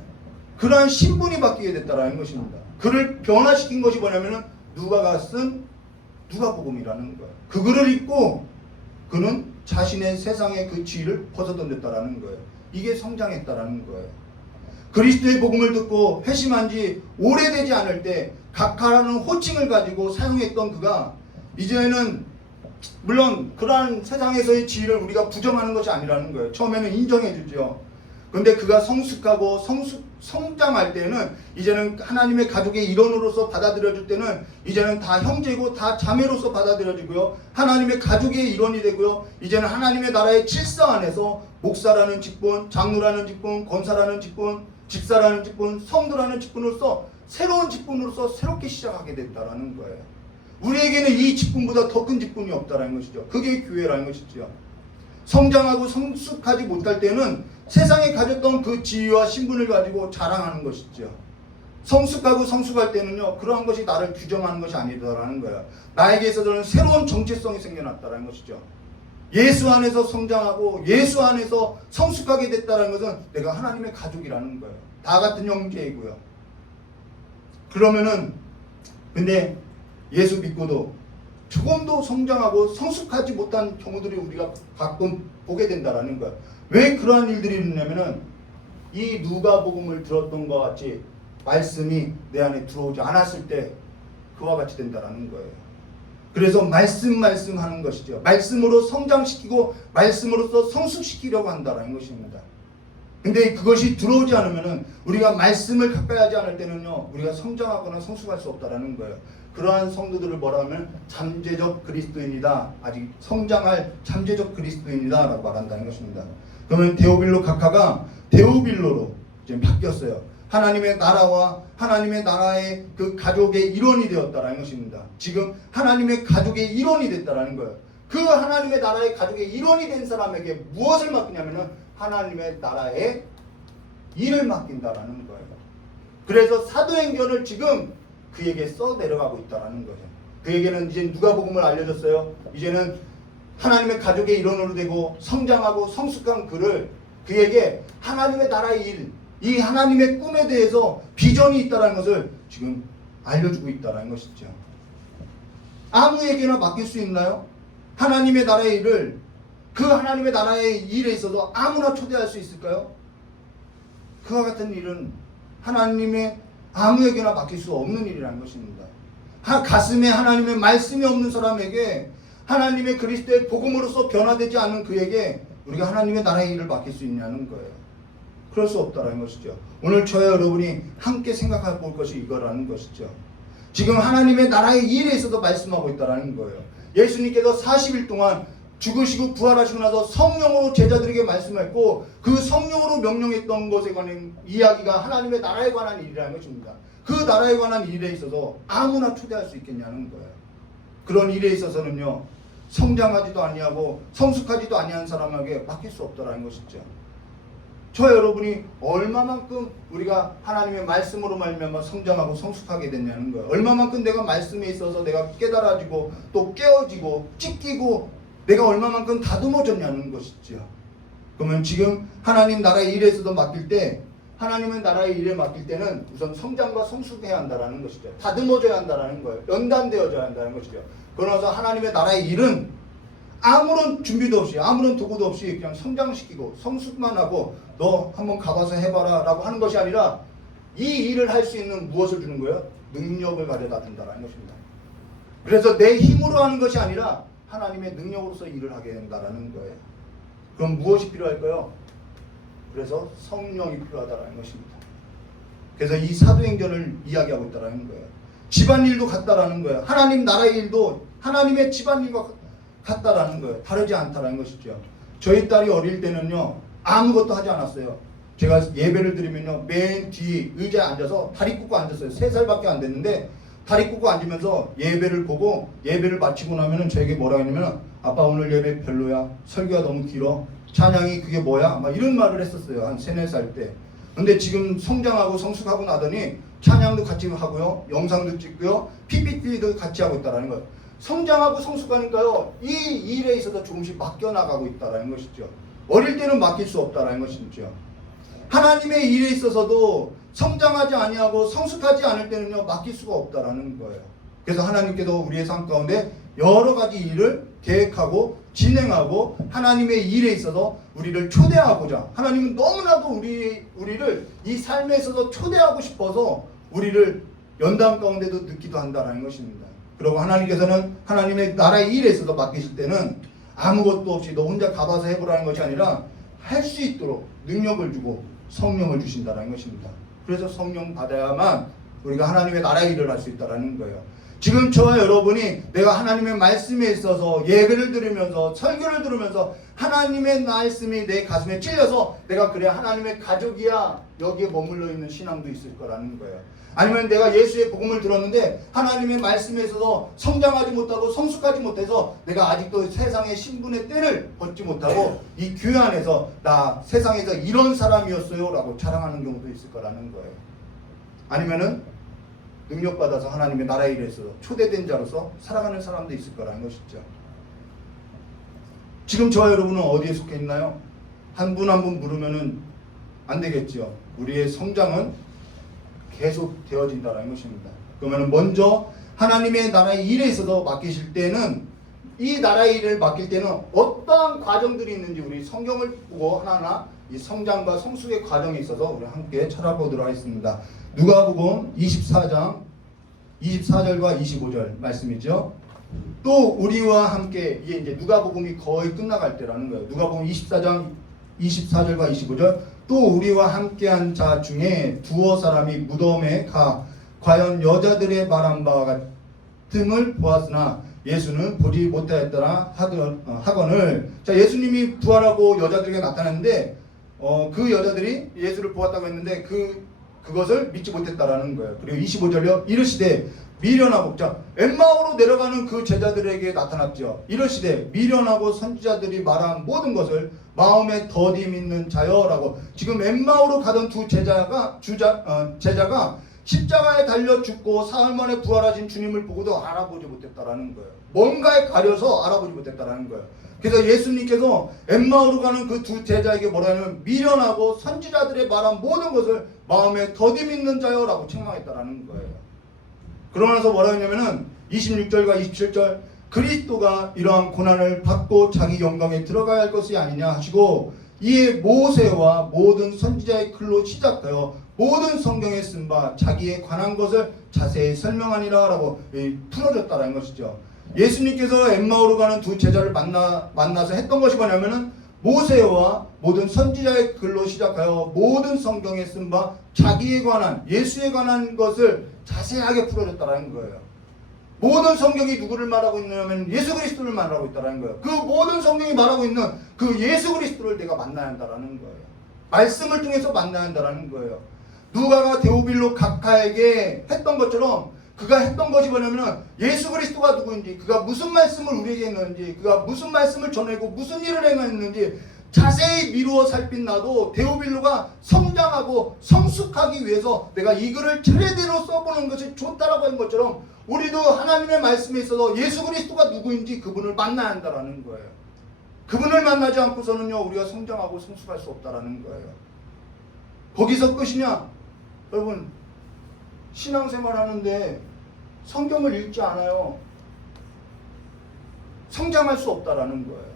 그러한 신분이 바뀌게 됐다라는 것입니다. 그를 변화시킨 것이 뭐냐면은 누가가 쓴 누가복음이라는 거예요. 그 글을 읽고 그는 자신의 세상의 그 지위를 벗어던졌다라는 거예요. 이게 성장했다라는 거예요. 그리스도의 복음을 듣고 회심한 지 오래되지 않을 때 각하라는 호칭을 가지고 사용했던 그가 이제는 물론 그러한 세상에서의 지위를 우리가 부정하는 것이 아니라는 거예요. 처음에는 인정해 주죠. 근데 그가 성숙하고 성장할 때는 이제는 하나님의 가족의 일원으로서 받아들여질 때는 이제는 다 형제고 다 자매로서 받아들여지고요. 하나님의 가족의 일원이 되고요. 이제는 하나님의 나라의 질서 안에서 목사라는 직분, 장로라는 직분, 권사라는 직분, 집사라는 직분, 성도라는 직분으로서 새로운 직분으로서 새롭게 시작하게 됐다라는 거예요. 우리에게는 이 직분보다 더 큰 직분이 없다라는 것이죠. 그게 교회라는 것이죠. 성장하고 성숙하지 못할 때는 세상에 가졌던 그 지위와 신분을 가지고 자랑하는 것이죠. 성숙하고 성숙할 때는요, 그러한 것이 나를 규정하는 것이 아니다라는 거예요. 나에게 있어서는 새로운 정체성이 생겨났다는 것이죠. 예수 안에서 성장하고 예수 안에서 성숙하게 됐다는 것은 내가 하나님의 가족이라는 거예요. 다 같은 형제이고요. 그러면은 근데 예수 믿고도 조금도 성장하고 성숙하지 못한 경우들이 우리가 가끔 보게 된다라는 거예요. 왜 그러한 일들이 있냐면은 이 누가복음을 들었던 것 같이 말씀이 내 안에 들어오지 않았을 때 그와 같이 된다라는 거예요. 그래서 말씀 하는 것이죠. 말씀으로 성장시키고 말씀으로서 성숙시키려고 한다라는 것입니다. 근데 그것이 들어오지 않으면은 우리가 말씀을 가까이 하지 않을 때는요, 우리가 성장하거나 성숙할 수 없다라는 거예요. 그러한 성도들을 뭐라 하면 잠재적 그리스도인이다. 아직 성장할 잠재적 그리스도인이다 라고 말한다는 것입니다. 그러면 데오빌로 각하가 데오빌로로 지금 바뀌었어요. 하나님의 나라와 하나님의 나라의 그 가족의 일원이 되었다라는 것입니다. 지금 하나님의 가족의 일원이 됐다라는 거예요. 그 하나님의 나라의 가족의 일원이 된 사람에게 무엇을 맡기냐면은 하나님의 나라의 일을 맡긴다라는 거예요. 그래서 사도행전을 지금 그에게 써 내려가고 있다라는 거예요. 그에게는 이제 누가복음을 알려줬어요. 이제는 하나님의 가족의 일원으로 되고 성장하고 성숙한 그에게 하나님의 나라의 일, 이 하나님의 꿈에 대해서 비전이 있다는 것을 지금 알려주고 있다는 것이죠. 아무에게나 맡길 수 있나요? 하나님의 나라의 일을 그 하나님의 나라의 일에 있어서 아무나 초대할 수 있을까요? 그와 같은 일은 하나님의 아무에게나 맡길 수 없는 일이라는 것입니다. 가슴에 하나님의 말씀이 없는 사람에게 하나님의 그리스도의 복음으로서 변화되지 않는 그에게 우리가 하나님의 나라의 일을 맡길 수 있냐는 거예요. 그럴 수 없다라는 것이죠. 오늘 저와 여러분이 함께 생각해 볼 것이 이거라는 것이죠. 지금 하나님의 나라의 일에 있어서 말씀하고 있다라는 거예요. 예수님께서 40일 동안 죽으시고 부활하시고 나서 성령으로 제자들에게 말씀했고 그 성령으로 명령했던 것에 관한 이야기가 하나님의 나라에 관한 일이라는 것입니다. 그 나라에 관한 일에 있어서 아무나 초대할 수 있겠냐는 거예요. 그런 일에 있어서는요, 성장하지도 아니하고 성숙하지도 아니한 사람에게 맡길 수 없다라는 것이죠. 저 여러분이 얼마만큼 우리가 하나님의 말씀으로 말미암아 성장하고 성숙하게 됐냐는 거예요. 얼마만큼 내가 말씀에 있어서 내가 깨달아지고 또 깨어지고 찢기고 내가 얼마만큼 다듬어졌냐는 것이죠. 그러면 지금 하나님 나라의 일에 있어서 맡길 때 하나님의 나라의 일에 맡길 때는 우선 성장과 성숙해야 한다는 것이죠. 다듬어져야 한다는 거예요. 연단되어져야 한다는 것이죠. 그러나서 하나님의 나라의 일은 아무런 준비도 없이 아무런 도구도 없이 그냥 성장시키고 성숙만 하고 너 한번 가봐서 해봐라 라고 하는 것이 아니라 이 일을 할 수 있는 무엇을 주는 거예요? 능력을 가져다 준다는 것입니다. 그래서 내 힘으로 하는 것이 아니라 하나님의 능력으로서 일을 하게 된다는 거예요. 그럼 무엇이 필요할까요? 그래서 성령이 필요하다는 것입니다. 그래서 이 사도행전을 이야기하고 있다는 거예요. 집안일도 같다라는 거예요. 하나님 나라의 일도 하나님의 집안일과 같다라는 거예요. 다르지 않다라는 것이죠. 저희 딸이 어릴 때는요, 아무것도 하지 않았어요. 제가 예배를 드리면요, 맨 뒤 의자에 앉아서 다리 꿇고 앉았어요. 3살밖에 안 됐는데 다리 꿇고 앉으면서 예배를 보고 예배를 마치고 나면은 저에게 뭐라 했냐면 아빠 오늘 예배 별로야. 설교가 너무 길어. 찬양이 그게 뭐야? 막 이런 말을 했었어요. 한 3, 4살 때. 근데 지금 성장하고 성숙하고 나더니 찬양도 같이 하고요. 영상도 찍고요. PPT도 같이 하고 있다라는 거예요. 성장하고 성숙하니까요. 이 일에 있어서 조금씩 맡겨나가고 있다라는 것이죠. 어릴 때는 맡길 수 없다라는 것이죠. 하나님의 일에 있어서도 성장하지 아니하고 성숙하지 않을 때는요 맡길 수가 없다라는 거예요. 그래서 하나님께서 우리의 삶 가운데 여러 가지 일을 계획하고 진행하고 하나님의 일에 있어서 우리를 초대하고자, 하나님은 너무나도 우리를 이 삶에 있어서 초대하고 싶어서 우리를 연단 가운데도 넣기도 한다는 것입니다. 그리고 하나님께서는 하나님의 나라의 일에 있어서 맡기실 때는 아무것도 없이 너 혼자 가봐서 해보라는 것이 아니라 할 수 있도록 능력을 주고 성령을 주신다는 것입니다. 그래서 성령 받아야만 우리가 하나님의 나라의 일을 할 수 있다는 거예요. 지금 저와 여러분이 내가 하나님의 말씀에 있어서 예배를 들으면서 설교를 들으면서 하나님의 말씀이 내 가슴에 찔려서 내가 그래 하나님의 가족이야, 여기에 머물러 있는 신앙도 있을 거라는 거예요. 아니면 내가 예수의 복음을 들었는데 하나님의 말씀에 있어서 성장하지 못하고 성숙하지 못해서 내가 아직도 세상의 신분의 때를 벗지 못하고 이 교회 안에서 나 세상에서 이런 사람이었어요 라고 자랑하는 경우도 있을 거라는 거예요. 아니면은 능력받아서 하나님의 나라의 일에서 초대된 자로서 살아가는 사람도 있을 거라는 것이죠. 지금 저와 여러분은 어디에 속해 있나요? 한 분 한 분 물으면은 안 되겠죠. 우리의 성장은 계속 되어진다는 것입니다. 그러면 먼저 하나님의 나라의 일에 있어서 맡기실 때는 이 나라의 일을 맡길 때는 어떠한 과정들이 있는지 우리 성경을 보고 하나하나 이 성장과 성숙의 과정에 있어서 우리 함께 찾아보도록 하겠습니다. 누가복음 24장 24절과 25절 말씀이죠. 또 우리와 함께 이제 누가복음이 거의 끝나갈 때라는 거예요. 누가복음 24장 24절과 25절 또 우리와 함께한 자 중에 두어 사람이 무덤에 가 과연 여자들의 말한 바와 같음을 보았으나 예수는 보지 못하였더라 하거늘. 자, 예수님이 부활하고 여자들에게 나타났는데 그 여자들이 예수를 보았다고 했는데 그것을 믿지 못했다라는 거예요. 그리고 25절요. 이르시되 미련하고, 자, 엠마오로 내려가는 그 제자들에게 나타났죠. 이르시되 미련하고 선지자들이 말한 모든 것을 마음에 더디 믿는 자여라고. 지금 엠마오로 가던 두 제자가 십자가에 달려 죽고 사흘 만에 부활하신 주님을 보고도 알아보지 못했다라는 거예요. 뭔가에 가려서 알아보지 못했다라는 거예요. 그래서 예수님께서 엠마오로 가는 그 두 제자에게 뭐라 하냐면 미련하고 선지자들의 말한 모든 것을 마음에 더디 믿는 자여라고 책망했다라는 거예요. 그러면서 뭐라 했냐면은 26절과 27절 그리스도가 이러한 고난을 받고 자기 영광에 들어가야 할 것이 아니냐 하시고 이에 모세와 모든 선지자의 글로 시작하여 모든 성경에 쓴 바 자기에 관한 것을 자세히 설명하니라 라고 풀어줬다라는 것이죠. 예수님께서 엠마오로 가는 두 제자를 만나서 했던 것이 뭐냐면은 모세와 모든 선지자의 글로 시작하여 모든 성경에 쓴 바 자기에 관한 예수에 관한 것을 자세하게 풀어줬다라는 거예요. 모든 성경이 누구를 말하고 있냐면 예수 그리스도를 말하고 있다라는 거예요. 그 모든 성경이 말하고 있는 그 예수 그리스도를 내가 만나야 한다라는 거예요. 말씀을 통해서 만나야 한다라는 거예요. 누가가 데오빌로 각하에게 했던 것처럼 그가 했던 것이 뭐냐면 예수 그리스도가 누구인지, 그가 무슨 말씀을 우리에게 했는지, 그가 무슨 말씀을 전하고 무슨 일을 행했는지 자세히 미루어 살핀 나도 데오빌로가 성장하고 성숙하기 위해서 내가 이 글을 차례대로 써보는 것이 좋다라고 한 것처럼 우리도 하나님의 말씀에 있어서 예수 그리스도가 누구인지 그분을 만나야 한다라는 거예요. 그분을 만나지 않고서는요 우리가 성장하고 성숙할 수 없다라는 거예요. 거기서 끝이냐? 여러분, 신앙생활 하는데 성경을 읽지 않아요. 성장할 수 없다라는 거예요.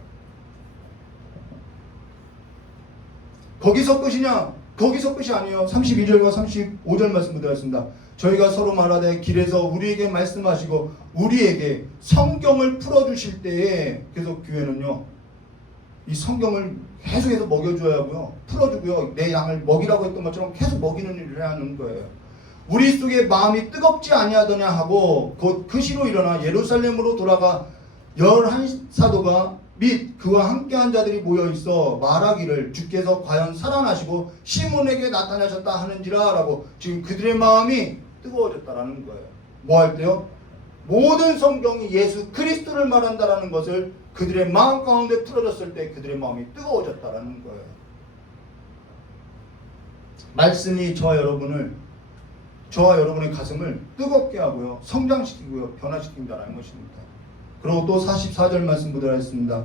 거기서 끝이냐? 거기서 끝이 아니에요. 32절과 35절 말씀 드렸습니다. 저희가 서로 말하되 길에서 우리에게 말씀하시고 우리에게 성경을 풀어주실 때에, 그래서 교회는요 이 성경을 계속해서 먹여줘야 하고요, 풀어주고요, 내 양을 먹이라고 했던 것처럼 계속 먹이는 일을 해야 하는 거예요. 우리 속에 마음이 뜨겁지 아니하더냐 하고 곧 그 시로 일어나 예루살렘으로 돌아가 11사도가 및 그와 함께한 자들이 모여있어 말하기를 주께서 과연 살아나시고 시몬에게 나타나셨다 하는지라 라고. 지금 그들의 마음이 뜨거워졌다라는 거예요. 뭐 할 때요? 모든 성경이 예수 그리스도를 말한다라는 것을 그들의 마음 가운데 풀어졌을 때 그들의 마음이 뜨거워졌다라는 거예요. 말씀이 저와 여러분의 가슴을 뜨겁게 하고요, 성장시키고요, 변화시킨다라는 것입니다. 그리고 또 44절 말씀 보도록 하겠습니다.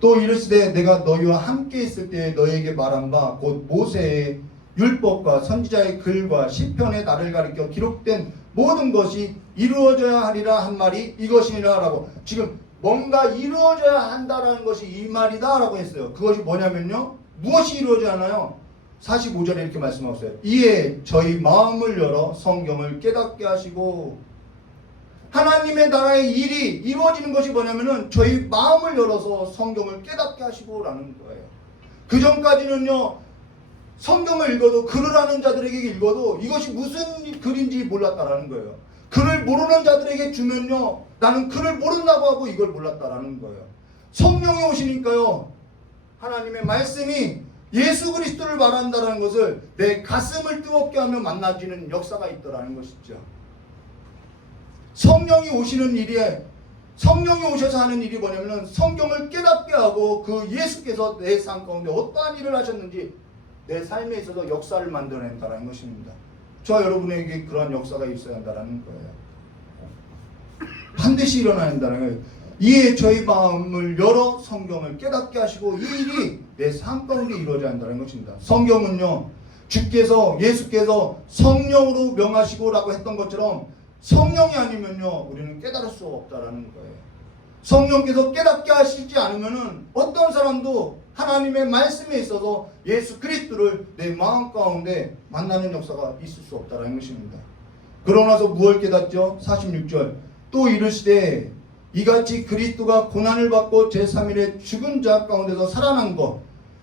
또 이르시되 내가 너희와 함께 있을 때 너희에게 말한 바 곧 모세의 율법과 선지자의 글과 시편의 나를 가리켜 기록된 모든 것이 이루어져야 하리라 한 말이 이것이니라 라고, 지금 뭔가 이루어져야 한다라는 것이 이 말이다 라고 했어요. 그것이 뭐냐면요, 무엇이 이루어져야 하나요? 45절에 이렇게 말씀하셨어요. 이에 저희 마음을 열어 성경을 깨닫게 하시고, 하나님의 나라의 일이 이루어지는 것이 뭐냐면은 저희 마음을 열어서 성경을 깨닫게 하시고 라는 거예요. 그 전까지는요, 성경을 읽어도, 글을 아는 자들에게 읽어도 이것이 무슨 글인지 몰랐다라는 거예요. 글을 모르는 자들에게 주면요, 나는 글을 모른다고 하고 이걸 몰랐다라는 거예요. 성령이 오시니까요, 하나님의 말씀이 예수 그리스도를 말한다는 것을 내 가슴을 뜨겁게 하며 만나지는 역사가 있더라는 것이죠. 성령이 오시는 일에, 성령이 오셔서 하는 일이 뭐냐면은 성경을 깨닫게 하고 그 예수께서 내 삶 가운데 어떠한 일을 하셨는지 내 삶에 있어서 역사를 만들어낸다는 것입니다. 저와 여러분에게 그러한 역사가 있어야 한다는 거예요. 반드시 일어나야 한다는 거예요. 이에 저희 마음을 열어 성경을 깨닫게 하시고 이 일이 내 삶 가운데 이루어져야 한다는 것입니다. 성경은요, 주께서, 예수께서 성령으로 명하시고 라고 했던 것처럼 성령이 아니면요, 우리는 깨달을 수가 없다라는 거예요. 성령께서 깨닫게 하시지 않으면은 어떤 사람도 하나님의 말씀에 있어서 예수 그리스도를 내 마음 가운데 만나는 역사가 있을 수 없다라는 것입니다. 그러나서 무엇을 깨닫죠? 46절. 또 이르시되 이같이 그리스도가 고난을 받고 제3일에 죽은 자 가운데서 살아난 것,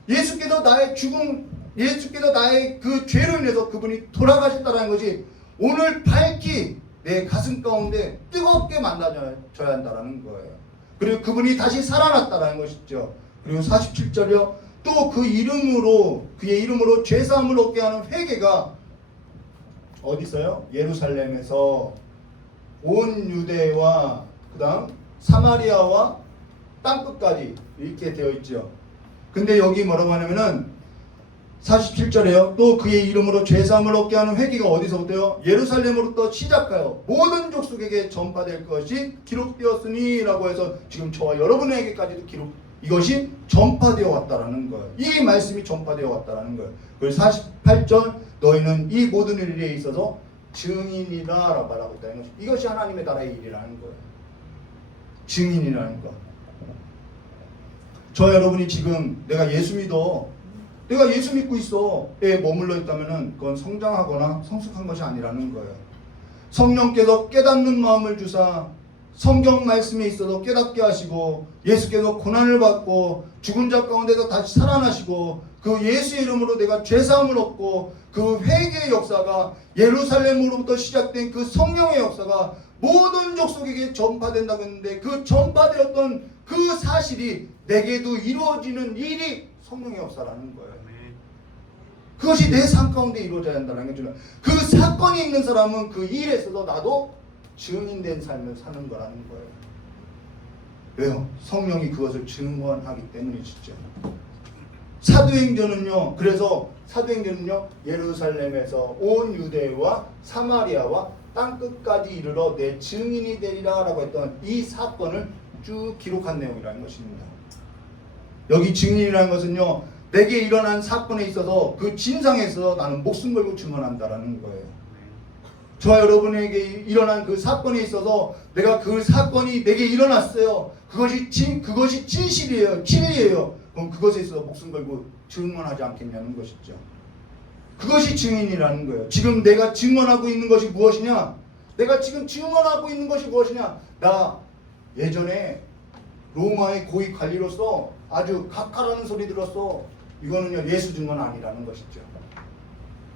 예수께서 나의 죽음, 예수께서 나의 그 죄로 인해서 그분이 돌아가셨다는 것이 오늘 밝히 내 가슴 가운데 뜨겁게 만나져야 한다는 거예요. 그리고 그분이 다시 살아났다는 것이죠. 그리고 47절이요. 또 그 이름으로, 그의 이름으로 죄사함을 얻게 하는 회개가 어디 있어요? 예루살렘에서 온 유대와 그 다음 사마리아와 땅끝까지 이렇게 되어 있죠. 근데 여기 뭐라고 하냐면은 47절에요. 또 그의 이름으로 죄사함을 얻게 하는 회개가 어디서부터요? 예루살렘으로부터 시작하여 모든 족속에게 전파될 것이 기록되었으니 라고 해서 지금 저와 여러분에게까지도 이것이 전파되어 왔다라는 거예요. 이 말씀이 전파되어 왔다라는 거예요. 그리고 48절, 너희는 이 모든 일에 있어서 증인이라 라고 말하고 있다는 것이, 이것이 하나님의 나라의 일이라는 거예요. 증인이라는 거. 저 여러분이 지금 내가 예수 믿어, 내가 예수 믿고 있어에 머물러 있다면은 그건 성장하거나 성숙한 것이 아니라는 거예요. 성령께서 깨닫는 마음을 주사 성경 말씀에 있어서 깨닫게 하시고, 예수께서 고난을 받고 죽은 자 가운데서 다시 살아나시고 그 예수의 이름으로 내가 죄사함을 얻고 그 회개의 역사가 예루살렘으로부터 시작된 그 성령의 역사가 모든 족속에게 전파된다고 했는데, 그 전파되었던 그 사실이 내게도 이루어지는 일이 성령의 역사라는 거예요. 그것이 내 삶 가운데 이루어져야 한다는 거죠. 그 사건이 있는 사람은 그 일에 있어서 나도 증인된 삶을 사는 거라는 거예요. 왜요? 성령이 그것을 증언하기 때문이시죠. 사도행전은요, 그래서 사도행전은요, 예루살렘에서 온 유대와 사마리아와 땅끝까지 이르러 내 증인이 되리라 라고 했던 이 사건을 쭉 기록한 내용이라는 것입니다. 여기 증인이라는 것은요, 내게 일어난 사건에 있어서 그 진상에 있어서 나는 목숨 걸고 증언한다라는 거예요. 저와 여러분에게 일어난 그 사건에 있어서 내가 그 사건이 내게 일어났어요. 그것이 진실이에요. 진리예요. 그럼 그것에 있어서 목숨 걸고 증언하지 않겠냐는 것이죠. 그것이 증인이라는 거예요. 지금 내가 증언하고 있는 것이 무엇이냐? 내가 지금 증언하고 있는 것이 무엇이냐? 나 예전에 로마의 고위 관리로서 아주 각하라는 소리 들었어. 이거는요, 예수 증언 아니라는 것이죠.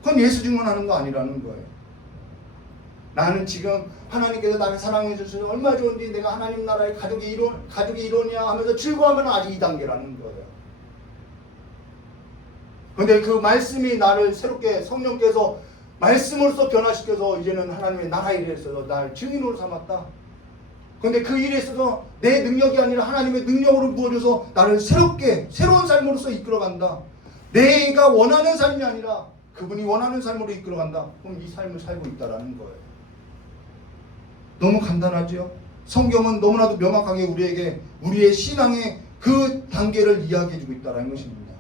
그건 예수 증언하는 거 아니라는 거예요. 나는 지금 하나님께서 나를 사랑해 주셔서 얼마나 좋은지, 내가 하나님 나라의 가족의 일원이야 하면서 즐거워하면 아직 2단계라는 거예요. 근데 그 말씀이 나를 새롭게 성령께서 말씀으로서 변화시켜서 이제는 하나님의 나라의 일에 있어서 나를 증인으로 삼았다. 근데 그 일에 있어서 내 능력이 아니라 하나님의 능력으로 부어줘서 나를 새로운 삶으로서 이끌어간다. 내가 원하는 삶이 아니라 그분이 원하는 삶으로 이끌어간다. 그럼 이 삶을 살고 있다라는 거예요. 너무 간단하죠? 성경은 너무나도 명확하게 우리에게 우리의 신앙의 그 단계를 이야기해주고 있다는 것입니다.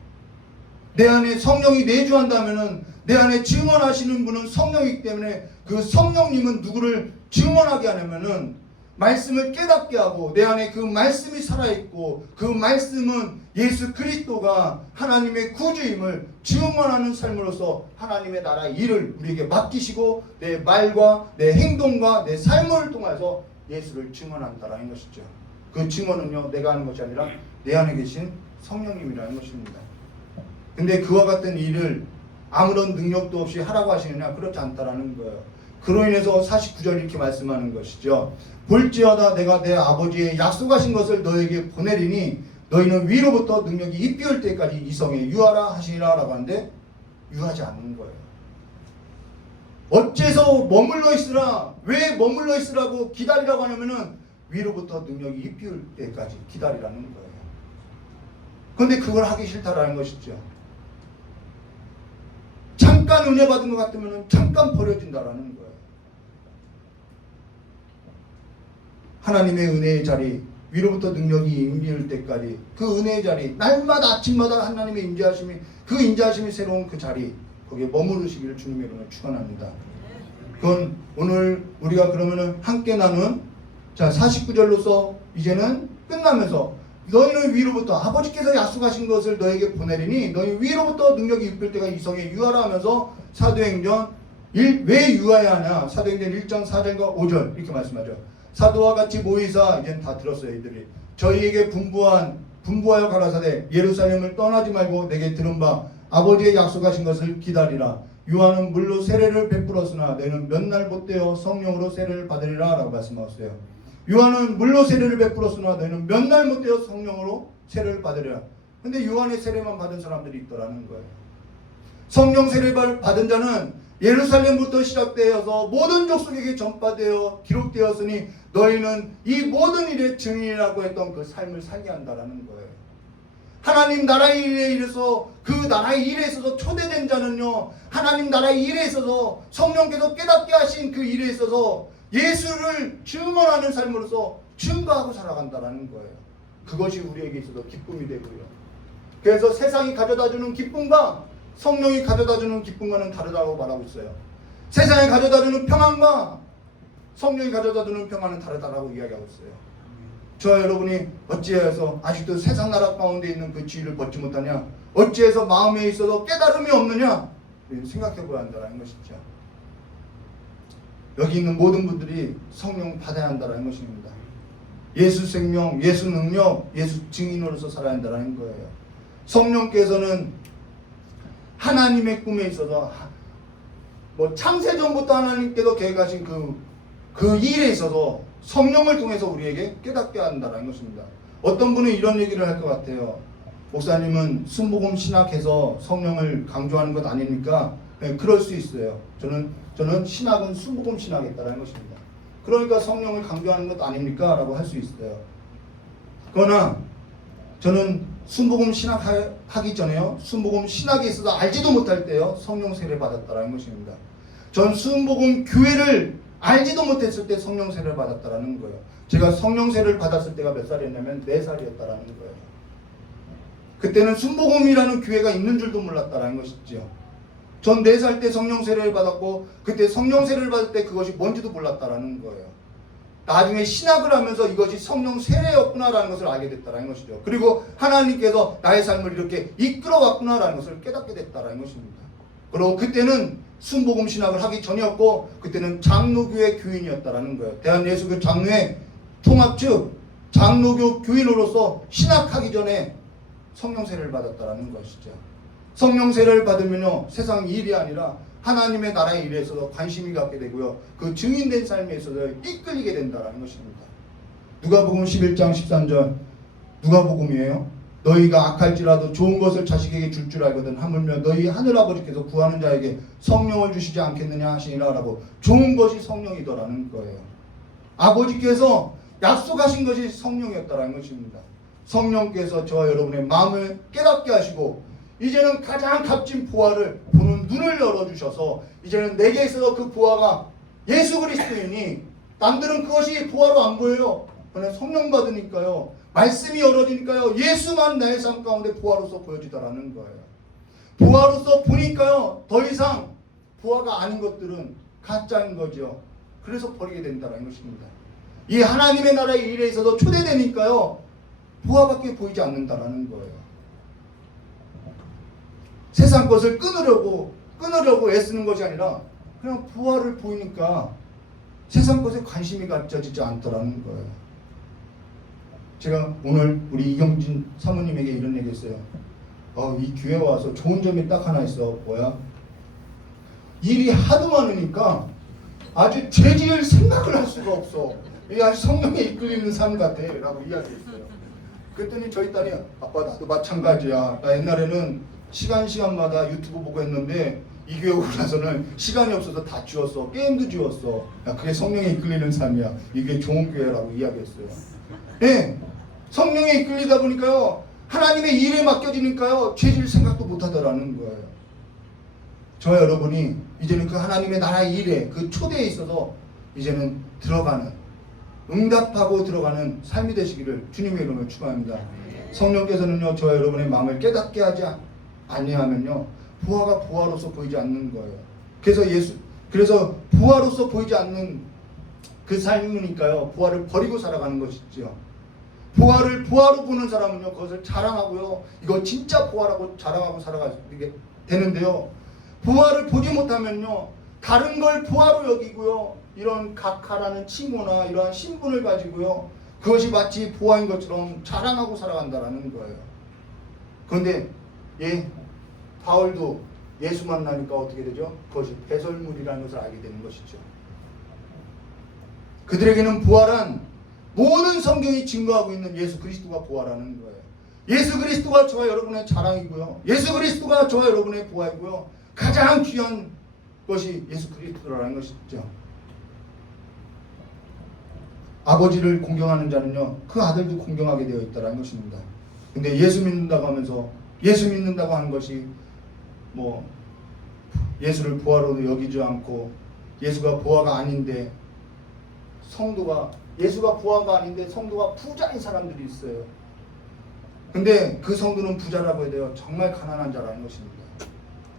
내 안에 성령이 내주한다면은 내 안에 증언하시는 분은 성령이기 때문에 그 성령님은 누구를 증언하게 하냐면은 말씀을 깨닫게 하고 내 안에 그 말씀이 살아있고 그 말씀은 예수 그리스도가 하나님의 구주임을 증언하는 삶으로서 하나님의 나라 일을 우리에게 맡기시고 내 말과 내 행동과 내 삶을 통해서 예수를 증언한다라는 것이죠. 그 증언은요 내가 하는 것이 아니라 내 안에 계신 성령님이라는 것입니다. 근데 그와 같은 일을 아무런 능력도 없이 하라고 하시느냐? 그렇지 않다라는 거예요. 그로 인해서 49절 이렇게 말씀하는 것이죠. 볼지어다 내가 내 아버지의 약속하신 것을 너에게 보내리니 너희는 위로부터 능력이 입히올 때까지 이 성에 유하라 하시니라 라고 하는데 유하지 않는 거예요. 어째서 머물러 있으라? 왜 머물러 있으라고 기다리라고 하냐면은 위로부터 능력이 입히올 때까지 기다리라는 거예요. 그런데 그걸 하기 싫다라는 것이죠. 잠깐 은혜 받은 것 같으면 잠깐 버려진다라는 거예요. 하나님의 은혜의 자리, 위로부터 능력이 임할 때까지 그 은혜의 자리, 날마다 아침마다 하나님의 인자하심이 그 인자하심이 새로운 그 자리, 거기에 머무르시기를 주님의 이름으로 축원합니다. 그건 오늘 우리가 그러면은 함께 나눈 49절로서 이제는 끝나면서 너희는 위로부터 아버지께서 약속하신 것을 너에게 보내리니 너희 위로부터 능력이 입힐 때가 이 성에 유하라 하면서 사도행전 왜 유하야 하냐? 사도행전 1장 4절과 5절 이렇게 말씀하죠. 사도와 같이 모이사 이제는 다 들었어요. 이들이 저희에게 분부하여 가라사대 예루살렘을 떠나지 말고 내게 들은 바 아버지의 약속하신 것을 기다리라. 요한은 물로 세례를 베풀었으나 너희는 몇 날 못되어 성령으로 세례를 받으리라 라고 말씀하셨어요. 요한은 물로 세례를 베풀었으나 너희는 몇 날 못되어 성령으로 세례를 받으리라. 근데 요한의 세례만 받은 사람들이 있더라는 거예요. 성령 세례를 받은 자는 예루살렘부터 시작되어서 모든 족속에게 전파되어 기록되었으니 너희는 이 모든 일의 증인이라고 했던 그 삶을 살게 한다라는 거예요. 하나님 나라의 일에 있어서 그 나라의 일에 있어서 초대된 자는요 하나님 나라의 일에 있어서 성령께서 깨닫게 하신 그 일에 있어서 예수를 증언하는 삶으로서 증거하고 살아간다라는 거예요. 그것이 우리에게 있어서 기쁨이 되고요. 그래서 세상이 가져다주는 기쁨과 성령이 가져다주는 기쁨과는 다르다고 말하고 있어요. 세상이 가져다주는 평안과 성령이 가져다주는 평안은 다르다라고 이야기하고 있어요. 저와 여러분이 어찌해서 아직도 세상 나라 가운데 있는 그 지위를 벗지 못하냐? 어찌해서 마음에 있어서 깨달음이 없느냐? 생각해 보아야 한다는 것이죠. 여기 있는 모든 분들이 성령 받아야 한다는 것입니다. 예수 생명, 예수 능력, 예수 증인으로서 살아야 한다는 거예요. 성령께서는 하나님의 꿈에 있어서 창세전부터 하나님께서 계획하신 그 일에 있어서 성령을 통해서 우리에게 깨닫게 한다는 것입니다. 어떤 분은 이런 얘기를 할 것 같아요. 목사님은 순복음 신학해서 성령을 강조하는 것 아닙니까? 네, 그럴 수 있어요. 저는 신학은 순복음 신학이었다는 것입니다. 그러니까 성령을 강조하는 것 아닙니까? 라고 할 수 있어요. 그러나 저는 순복음 신학하기 전에요. 순복음 신학에 있어서 알지도 못할 때요. 성령 세례 받았다는 것입니다. 전 순복음 교회를 알지도 못했을 때 성령 세례를 받았다는 거예요. 제가 성령 세례를 받았을 때가 몇 살이었냐면 4살이었다는 거예요. 그때는 순복음이라는 교회가 있는 줄도 몰랐다는 것이죠. 전 4살 때 성령 세례를 받았고 그때 성령 세례를 받을 때 그것이 뭔지도 몰랐다는 거예요. 나중에 신학을 하면서 이것이 성령 세례였구나라는 것을 알게 됐다는 것이죠. 그리고 하나님께서 나의 삶을 이렇게 이끌어왔구나라는 것을 깨닫게 됐다는 것입니다. 그리고 그때는 순복음 신학을 하기 전이었고 그때는 장로교회 교인이었다는 거예요. 대한예수교 장로회 통합 즉 장로교 교인으로서 신학하기 전에 성령 세례를 받았다는 것이죠. 성령 세례를 받으면요 세상 일이 아니라 하나님의 나라의 일에 있어서 관심이 갖게 되고요. 그 증인된 삶에 있어서 이끌리게 된다는 것입니다. 누가복음 11장 13절 누가복음이에요. 너희가 악할지라도 좋은 것을 자식에게 줄 줄 알거든 하물며 너희 하늘아버지께서 구하는 자에게 성령을 주시지 않겠느냐 하시니라 라고 좋은 것이 성령이더라는 거예요. 아버지께서 약속하신 것이 성령이었다는 것입니다. 성령께서 저와 여러분의 마음을 깨닫게 하시고 이제는 가장 값진 보화를 보는 눈을 열어주셔서 이제는 내게 있어서 그 보화가 예수 그리스도이니 남들은 그것이 보화로 안 보여요. 그러나 성령 받으니까요. 말씀이 열어지니까요. 예수만 나의 삶 가운데 보화로서 보여지더라는 거예요. 부하로서 보니까요, 더 이상 부하가 아닌 것들은 가짜인 거죠. 그래서 버리게 된다는 것입니다. 이 하나님의 나라의 일에 있어서 초대되니까요, 부하밖에 보이지 않는다라는 거예요. 세상 것을 끊으려고 애쓰는 것이 아니라 그냥 부하를 보이니까 세상 것에 관심이 갖춰지지 않더라는 거예요. 제가 오늘 우리 이경진 사모님에게 이런 얘기 했어요. 이 교회 와서 좋은 점이 딱 하나 있어. 뭐야? 일이 하도 많으니까 아주 죄지을 생각을 할 수가 없어. 이게 아주 성령에 이끌리는 삶 같아 라고 이야기했어요. 그랬더니 저희 딸이 아빠 나도 마찬가지야. 나 옛날에는 시간마다 유튜브 보고 했는데 이 교회 오고 나서는 시간이 없어서 다 지웠어. 게임도 지웠어. 야, 그게 성령에 이끌리는 삶이야. 이게 좋은 교회라고 이야기했어요. 네, 성령에 이끌리다 보니까요, 하나님의 일에 맡겨지니까요, 죄질 생각도 못하더라는 거예요. 저와 여러분이 이제는 그 하나님의 나라의 일에, 그 초대에 있어서 이제는 들어가는, 응답하고 들어가는 삶이 되시기를 주님의 이름으로 축원합니다. 성령께서는요, 저와 여러분의 마음을 깨닫게 하지 아니하면요, 부하가 부하로서 보이지 않는 거예요. 그래서 부하로서 보이지 않는 그 삶이니까요, 부하를 버리고 살아가는 것이죠. 부하를 부하로 보는 사람은요, 그것을 자랑하고요, 이거 진짜 부하라고 자랑하고 살아가게 되는데요, 부하를 보지 못하면요, 다른 걸 부하로 여기고요, 이런 각하라는 칭호나 이러한 신분을 가지고요, 그것이 마치 부하인 것처럼 자랑하고 살아간다라는 거예요. 그런데 바울도 예수 만나니까 어떻게 되죠? 그것이 배설물이라는 것을 알게 되는 것이죠. 그들에게는 부활한 모든 성경이 증거하고 있는 예수 그리스도가 부활하는 거예요. 예수 그리스도가 저와 여러분의 자랑이고요, 예수 그리스도가 저와 여러분의 부활이고요, 가장 귀한 것이 예수 그리스도라는 것이죠. 아버지를 공경하는 자는요, 그 아들도 공경하게 되어 있다는 것입니다. 근데 예수 믿는다고 하면서, 예수 믿는다고 하는 것이 예수를 부하로 여기지 않고, 예수가 부하가 아닌데 예수가 부하가 아닌데 성도가 부자인 사람들이 있어요. 근데 그 성도는 부자라고 해야 돼요. 정말 가난한 자라는 것입니다.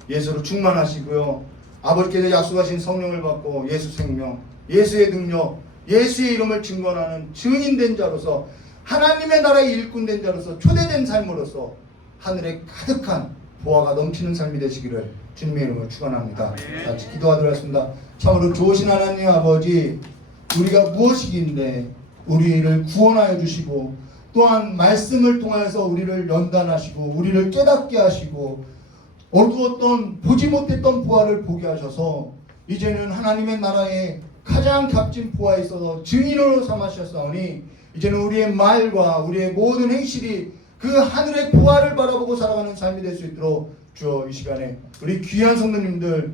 예수로 충만하시고요, 아버지께서 약속하신 성령을 받고 예수 생명, 예수의 능력, 예수의 이름을 증거하는 증인된 자로서, 하나님의 나라의 일꾼된 자로서, 초대된 삶으로서 하늘에 가득한 보화가 넘치는 삶이 되시기를 주님의 이름으로 축원합니다. 같이 기도하도록 하겠습니다. 참으로 좋으신 하나님 아버지, 우리가 무엇이긴데 우리를 구원하여 주시고, 또한 말씀을 통하여서 우리를 연단하시고 우리를 깨닫게 하시고, 어두웠던 보지 못했던 부활을 보게 하셔서 이제는 하나님의 나라에 가장 값진 부활에 있어서 증인으로 삼으셨사오니, 이제는 우리의 말과 우리의 모든 행실이 그 하늘의 부활을 바라보고 살아가는 삶이 될 수 있도록 주여 이 시간에 우리 귀한 성도님들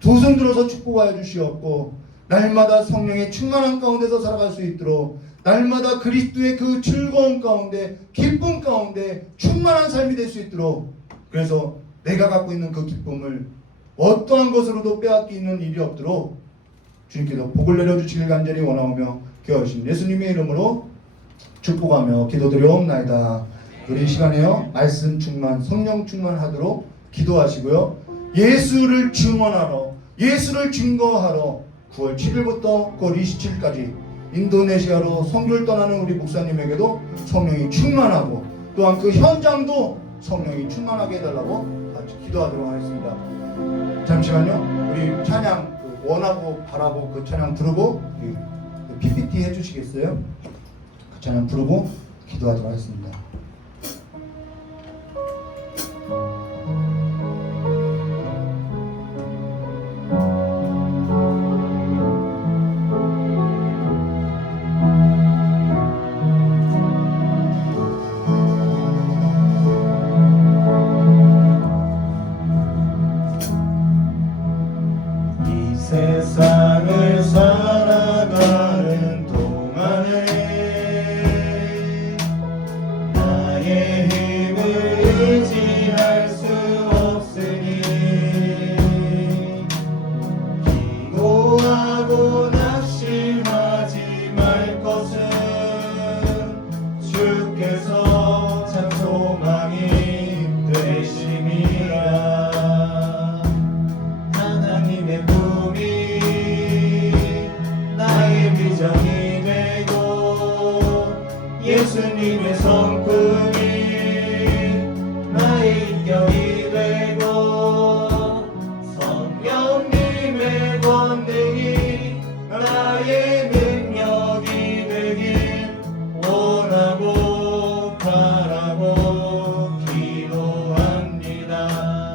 두 손 들어서 축복하여 주시옵고, 날마다 성령의 충만한 가운데서 살아갈 수 있도록, 날마다 그리스도의 그 즐거움 가운데, 기쁨 가운데 충만한 삶이 될 수 있도록, 그래서 내가 갖고 있는 그 기쁨을 어떠한 것으로도 빼앗기는 일이 없도록 주님께서 복을 내려주시길 간절히 원하오며 기도하신 예수님의 이름으로 축복하며 기도드려옵나이다. 우리 이 시간에요, 말씀 충만, 성령 충만하도록 기도하시고요, 예수를 증언하러, 예수를 증거하러 9월 7일부터 9월 27일까지 인도네시아로 선교를 떠나는 우리 목사님에게도 성령이 충만하고, 또한 그 현장도 성령이 충만하게 해달라고 같이 기도하도록 하겠습니다. 잠시만요, 우리 찬양 원하고 바라고 그 찬양 부르고 PPT 해주시겠어요? 그 찬양 부르고 기도하도록 하겠습니다. 세상을 살아가는 동안에 나의 힘을 의지할 수 없으니, 기도하고 낙심하지 말 것은 주께서 참 소망이 되심이라. 예수님의 성품이 나의 인격이 되고 성령님의 권능이 나의 능력이 되길 원하고 바라고 기도합니다.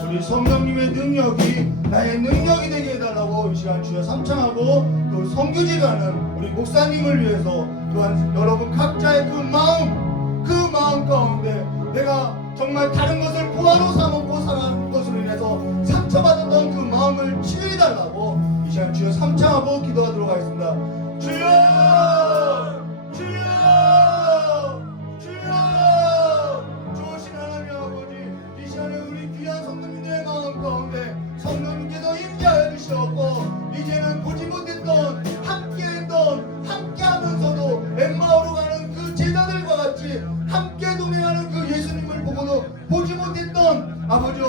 우리 성령님의 능력이 나의 능력이 되게 해달라고 이 시간 주여 삼창하고 또 선교지가는 우리 목사님을 위해서 또한 여러분 각자의 그 마음 가운데 내가 정말 다른 것을 보화로 삼고 살아가는 것으로 인해서 상처받았던 그 마음을 치유해달라고 이 시간 주여 삼창하고 기도하도록 하겠습니다. 주여! 주여! 주여! 좋으신 하나님 아버지, 이 시간에 우리 귀한 성도님들의 마음 가운데 성령님께서 임재하여 주시었고 이제는 보지 못했던 함께하면서도 엠마오로 가는 그 제자들과 같이 함께 동행하는 그 예수님을 보고도 보지 못했던 아버지,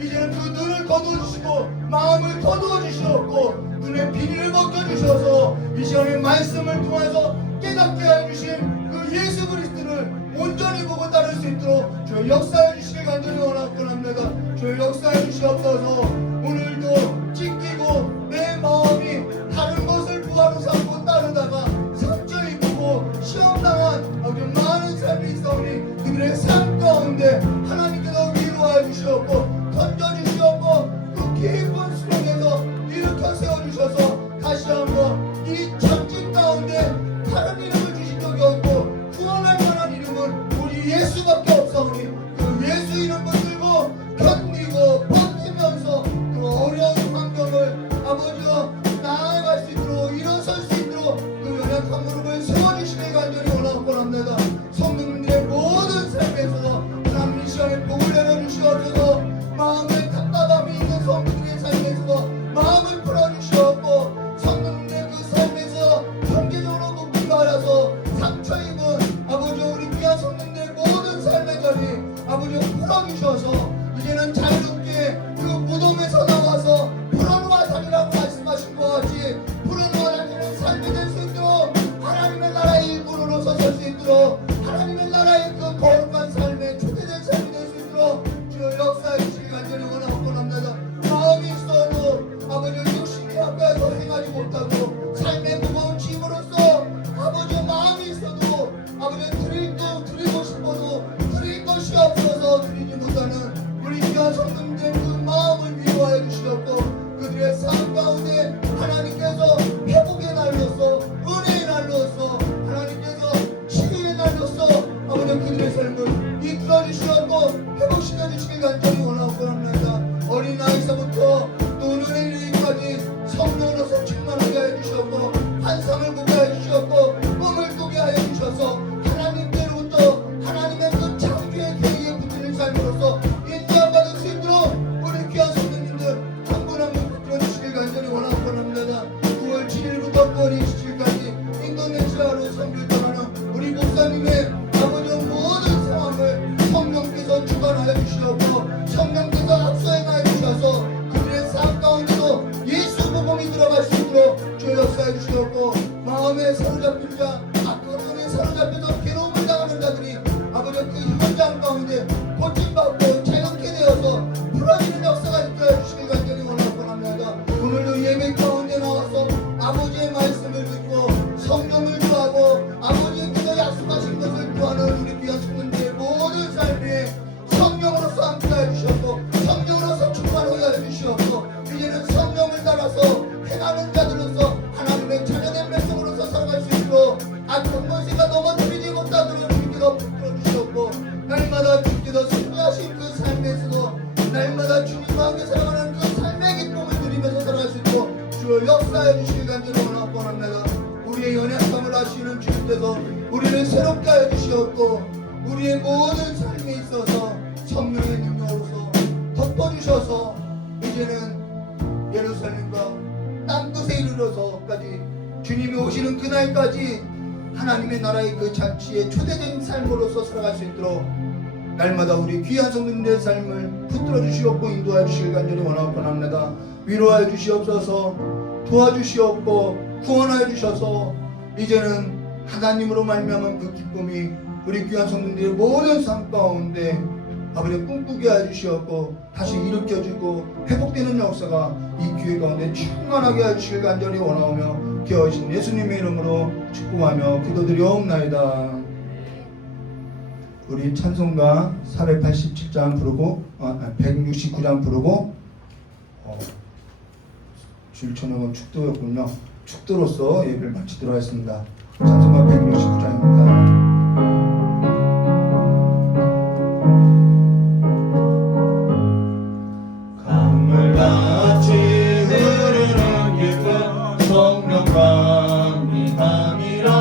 이제는 그 눈을 거두어주시고 마음을 거두어주시었고 눈의 비닐을 벗겨주셔서 이 시간에 말씀을 통해서 깨닫게 해주신 그 예수 그리스도를 온전히 보고 따를 수 있도록 주여 역사해 주시길 간절히 원합니다. 주여 역사해 주시옵소서. 오늘도 찢기고 내 마음이 다른 것을 부하로 삼고 따르다가 상처 입고 시험당한 아버지 많은 삶이 있사오니 그들의 삶 가운데 하나님께서 위로하여 주시옵고 던져주시옵고 그 깊은 수렁에서 일으켜 세워주셔서 다시 한번 이 천진 가운데 다른 이름을 주신 적이 없고 구원할 만한 이름은 우리 예수밖에 없사오니 그 예수 이름 붙들고 견디고 버티면서 그 어려운 환경을 아버지와 나아갈 수 있도록 일어설 수 있도록 그 연약한 무릎을 세워주시길 간절히 원합니다. 성도님들의 모든 삶에서 하나님 이 시간에 복을 내려주시옵소서. 마음에 답답함이 있는 성도들의 삶에서 마음을 풀어주시옵고 성도님들의 그 삶에서 경제적으로 높이가 알아서 상처 입은 아버지 우리 귀한 성도님들의 모든 삶의 자리 아버지 풀어주셔서 이제는 자유롭게 그 무덤에서 나와서 풀어놓아 다니라고 말씀하신 것 같이 풀어놓아 다니는 삶이 될 수 있도록 하나님의 나라의 일꾼으로 서설 수 있도록 하나님의 나라의 그 거룩한 삶에 초대된 삶이 될 수 있도록 주여 역사해 주시길 간절히 원합니다. 마음이 있어도 아버지 육신이 가까이서 행하지 못하고 삶의 무거운 짐으로써 아버지 마음이 있어도 아버지 드리고 싶어도 드릴 것이 없어서 드리지 못하는 우리 귀한 성도님들 그 마음을 위로하여 주시옵고 그들의 삶 가운데 하나님께서 회복의 날로서 은혜의 날로서 하나님께서 치유의 날로서 아버지 그들의 삶을 이끌어 주시옵고 회복시켜 주시길 간절히 원합니다. 어린 나이서부터 또 눈에 이르기까지 성령으로서 충만하게 하여 주시옵고 환상을 보게 하여 주시옵고 꿈을 꾸게 하여 주셔서 하나님께로부터 하나님의 그 창조의 계획에 붙이는 삶으로서 인도받을 수 있도록 우리 귀한 성도님들 한 분 한 분 붙들어 주시길 간절히 원합니다. 9월 7일부터 9월 27일까지 인도네시아로 선교를 떠나는 우리 목사님의 아버지 모든 상황을 성령께서 주관하여 주시옵고 성령께서 합수행하여 주셔서 그들의 삶 가운데도 예수 복음이 들어갈 수 있도록 주여 역사해 주시옵고 마음에 사로잡힌 자 악한 사로잡혀서 괴로움을 당하는 자들이 아버지 그 현장 가운데 고침받고 자유케 되어서 풀어지는 역사가 있게 해주시길 간절히 원합니다. 오늘도 예배 가운데 나와서 아버지의 말씀을 듣고 성령을 구하고 아버지께서 약속하신 것을 구하는 우리 귀한 성도님들의 모든 삶에 성령으로서 함께해 주셨고 성령으로서 충만하게 해주시옵고 이제는 성령을 따라서 행하는 자들로서 하나님의 자녀된 백성으로서 살아갈 수 있도록 악한 권세가 넘어뜨리지 못하도록 주께서 붙들어 주시옵고 날마다 주께서 승리하신 그 삶에서도 날마다 주님과 함께 살아가는 그 삶의 기쁨을 누리면서 살아갈 수 있도록 주여 역사해 주시길 간절히 원합니다. 우리의 연약함을 아시는 주님께서 우리를 새롭게 하여 주시옵고 우리의 모든 삶에 있어서 성령의 능력으로서 덮어주셔서 이제는 예루살렘과 땅끝에 이르러서까지 주님이 오시는 그날까지 하나님의 나라의 그 잔치에 초대된 삶으로서 살아갈 수 있도록 날마다 우리 귀한 성도님들의 삶을 붙들어 주시옵고 인도하여 주시길 간절히 원합니다. 위로하여 주시옵소서. 도와주시옵고 구원하여 주셔서 이제는 하나님으로 말미암은 그 기쁨이 우리 귀한 성도들의 모든 삶 가운데 아버지 꿈꾸게 해주시었고 다시 일으켜주고 회복되는 역사가 이 교회 가운데 충만하게 해주실 간절히 원하오며 귀하신 예수님의 이름으로 축복하며 기도드리옵나이다. 우리 찬송가 487장 부르고 169장 부르고 주일 저녁은 축도였군요. 축도로서 예배를 마치도록 하겠습니다. 찬송가 169장입니다. 강물같이 흐르는 기쁨 성령 강림함이라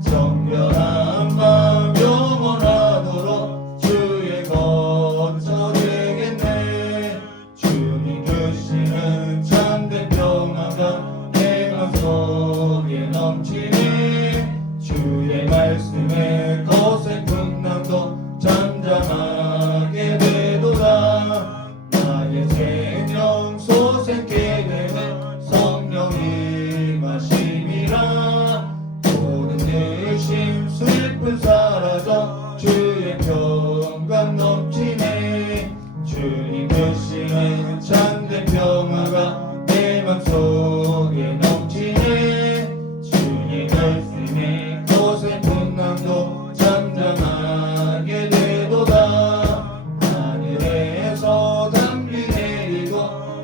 정결한 마음 영원하도록 주의 거처 되겠네. 주님 주시는 참된 평화가 내 맘속에 넘치네. 주의 말씀에 거센 풍랑도 잠잠하게 되도다. 나의 생명 솟게 되는 성령이 마심이라. 모든 의심 슬픔 사라져 주의 평강 넘치네. 주님 주시는 참된 평화가 내 맘속에 넘치네. 주의 말씀에 거센 풍랑도 잠잠하게 되도다. 하늘에서 담비 내리고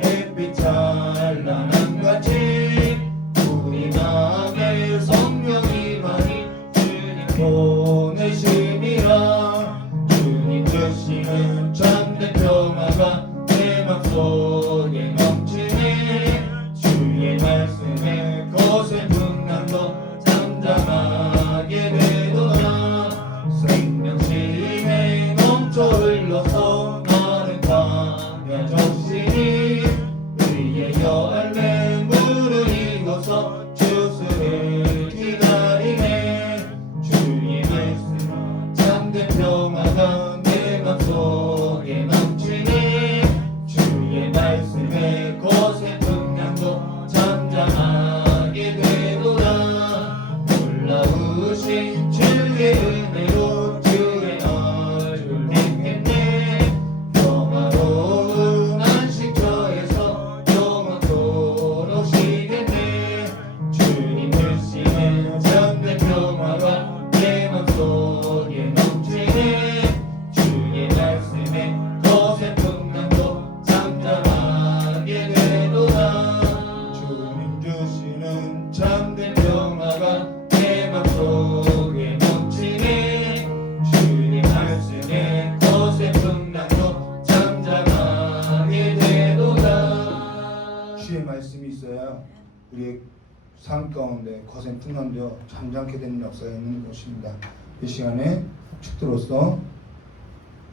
햇빛 찬란한 같이 우리 마음에 성령이 많이 주님 보내심이라. 주님 주시는 참된 평화가 내 맘속에 넘치네. 주의 말씀에 거센 풍랑도 잠잠하게 되도다. 생명심에 넘쳐 흘러서 나는 광야 적시니 의의 열매 물을 익어서 주스를 기다리네. 주의 말씀 참된 평화가 내 맘속에 넘치네. 주의 말씀에 거센 풍랑도 잠잠하게 되도다. 놀라우신 주의 은혜로 주의 얼굴 뵙겠네. 평화로운 안식처에서 영원토록 쉬겠네. 주님 주시는 참된 평화가 내 맘속에 넘치네. 주의 말씀에 거센 풍랑도 잠잠하게 되도다. 주님 주시는 참된 평화가 내 맘속에 넘치네. 주님 말씀에 거센 풍랑도 잠잠하게 되도다. 주의 말씀이 있어야 우리의 삶 가운데 거센 풍랑도 잠잠케 되는 역사가 있는 것입니다. 이 시간에 축도로서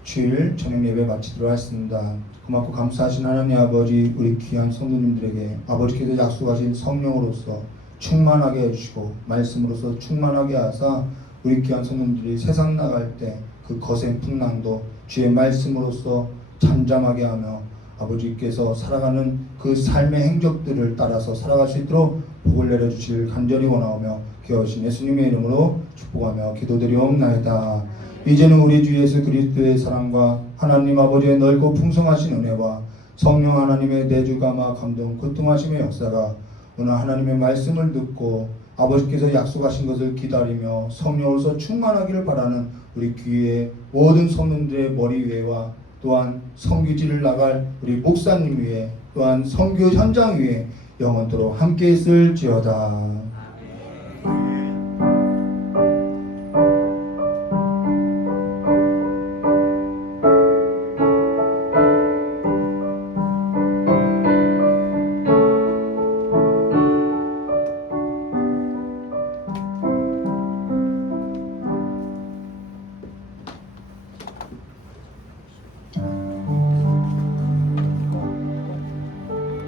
주일 저녁 예배 마치도록 하겠습니다. 고맙고 감사하신 하나님 아버지, 우리 귀한 성도님들에게 아버지께서 약속하신 성령으로서 충만하게 해주시고 말씀으로서 충만하게 하사 우리 귀한 성도님들이 세상 나갈 때 그 거센 풍랑도 주의 말씀으로서 잠잠하게 하며 아버지께서 살아가는 그 삶의 행적들을 따라서 살아갈 수 있도록 복을 내려주실 간절히 원하오며 귀하신 예수님의 이름으로 축복하며 기도드리옵나이다. 이제는 우리 주 예수 그리스도의 사랑과 하나님 아버지의 넓고 풍성하신 은혜와 성령 하나님의 내주감화 감동 고통하심의 역사가 오늘 하나님의 말씀을 듣고 아버지께서 약속하신 것을 기다리며 성령으로서 충만하기를 바라는 우리 귀의 모든 성도들의 머리 위에와 또한 성교지를 나갈 우리 목사님 위에 또한 선교 현장 위에 영원토록 함께 있을지어다.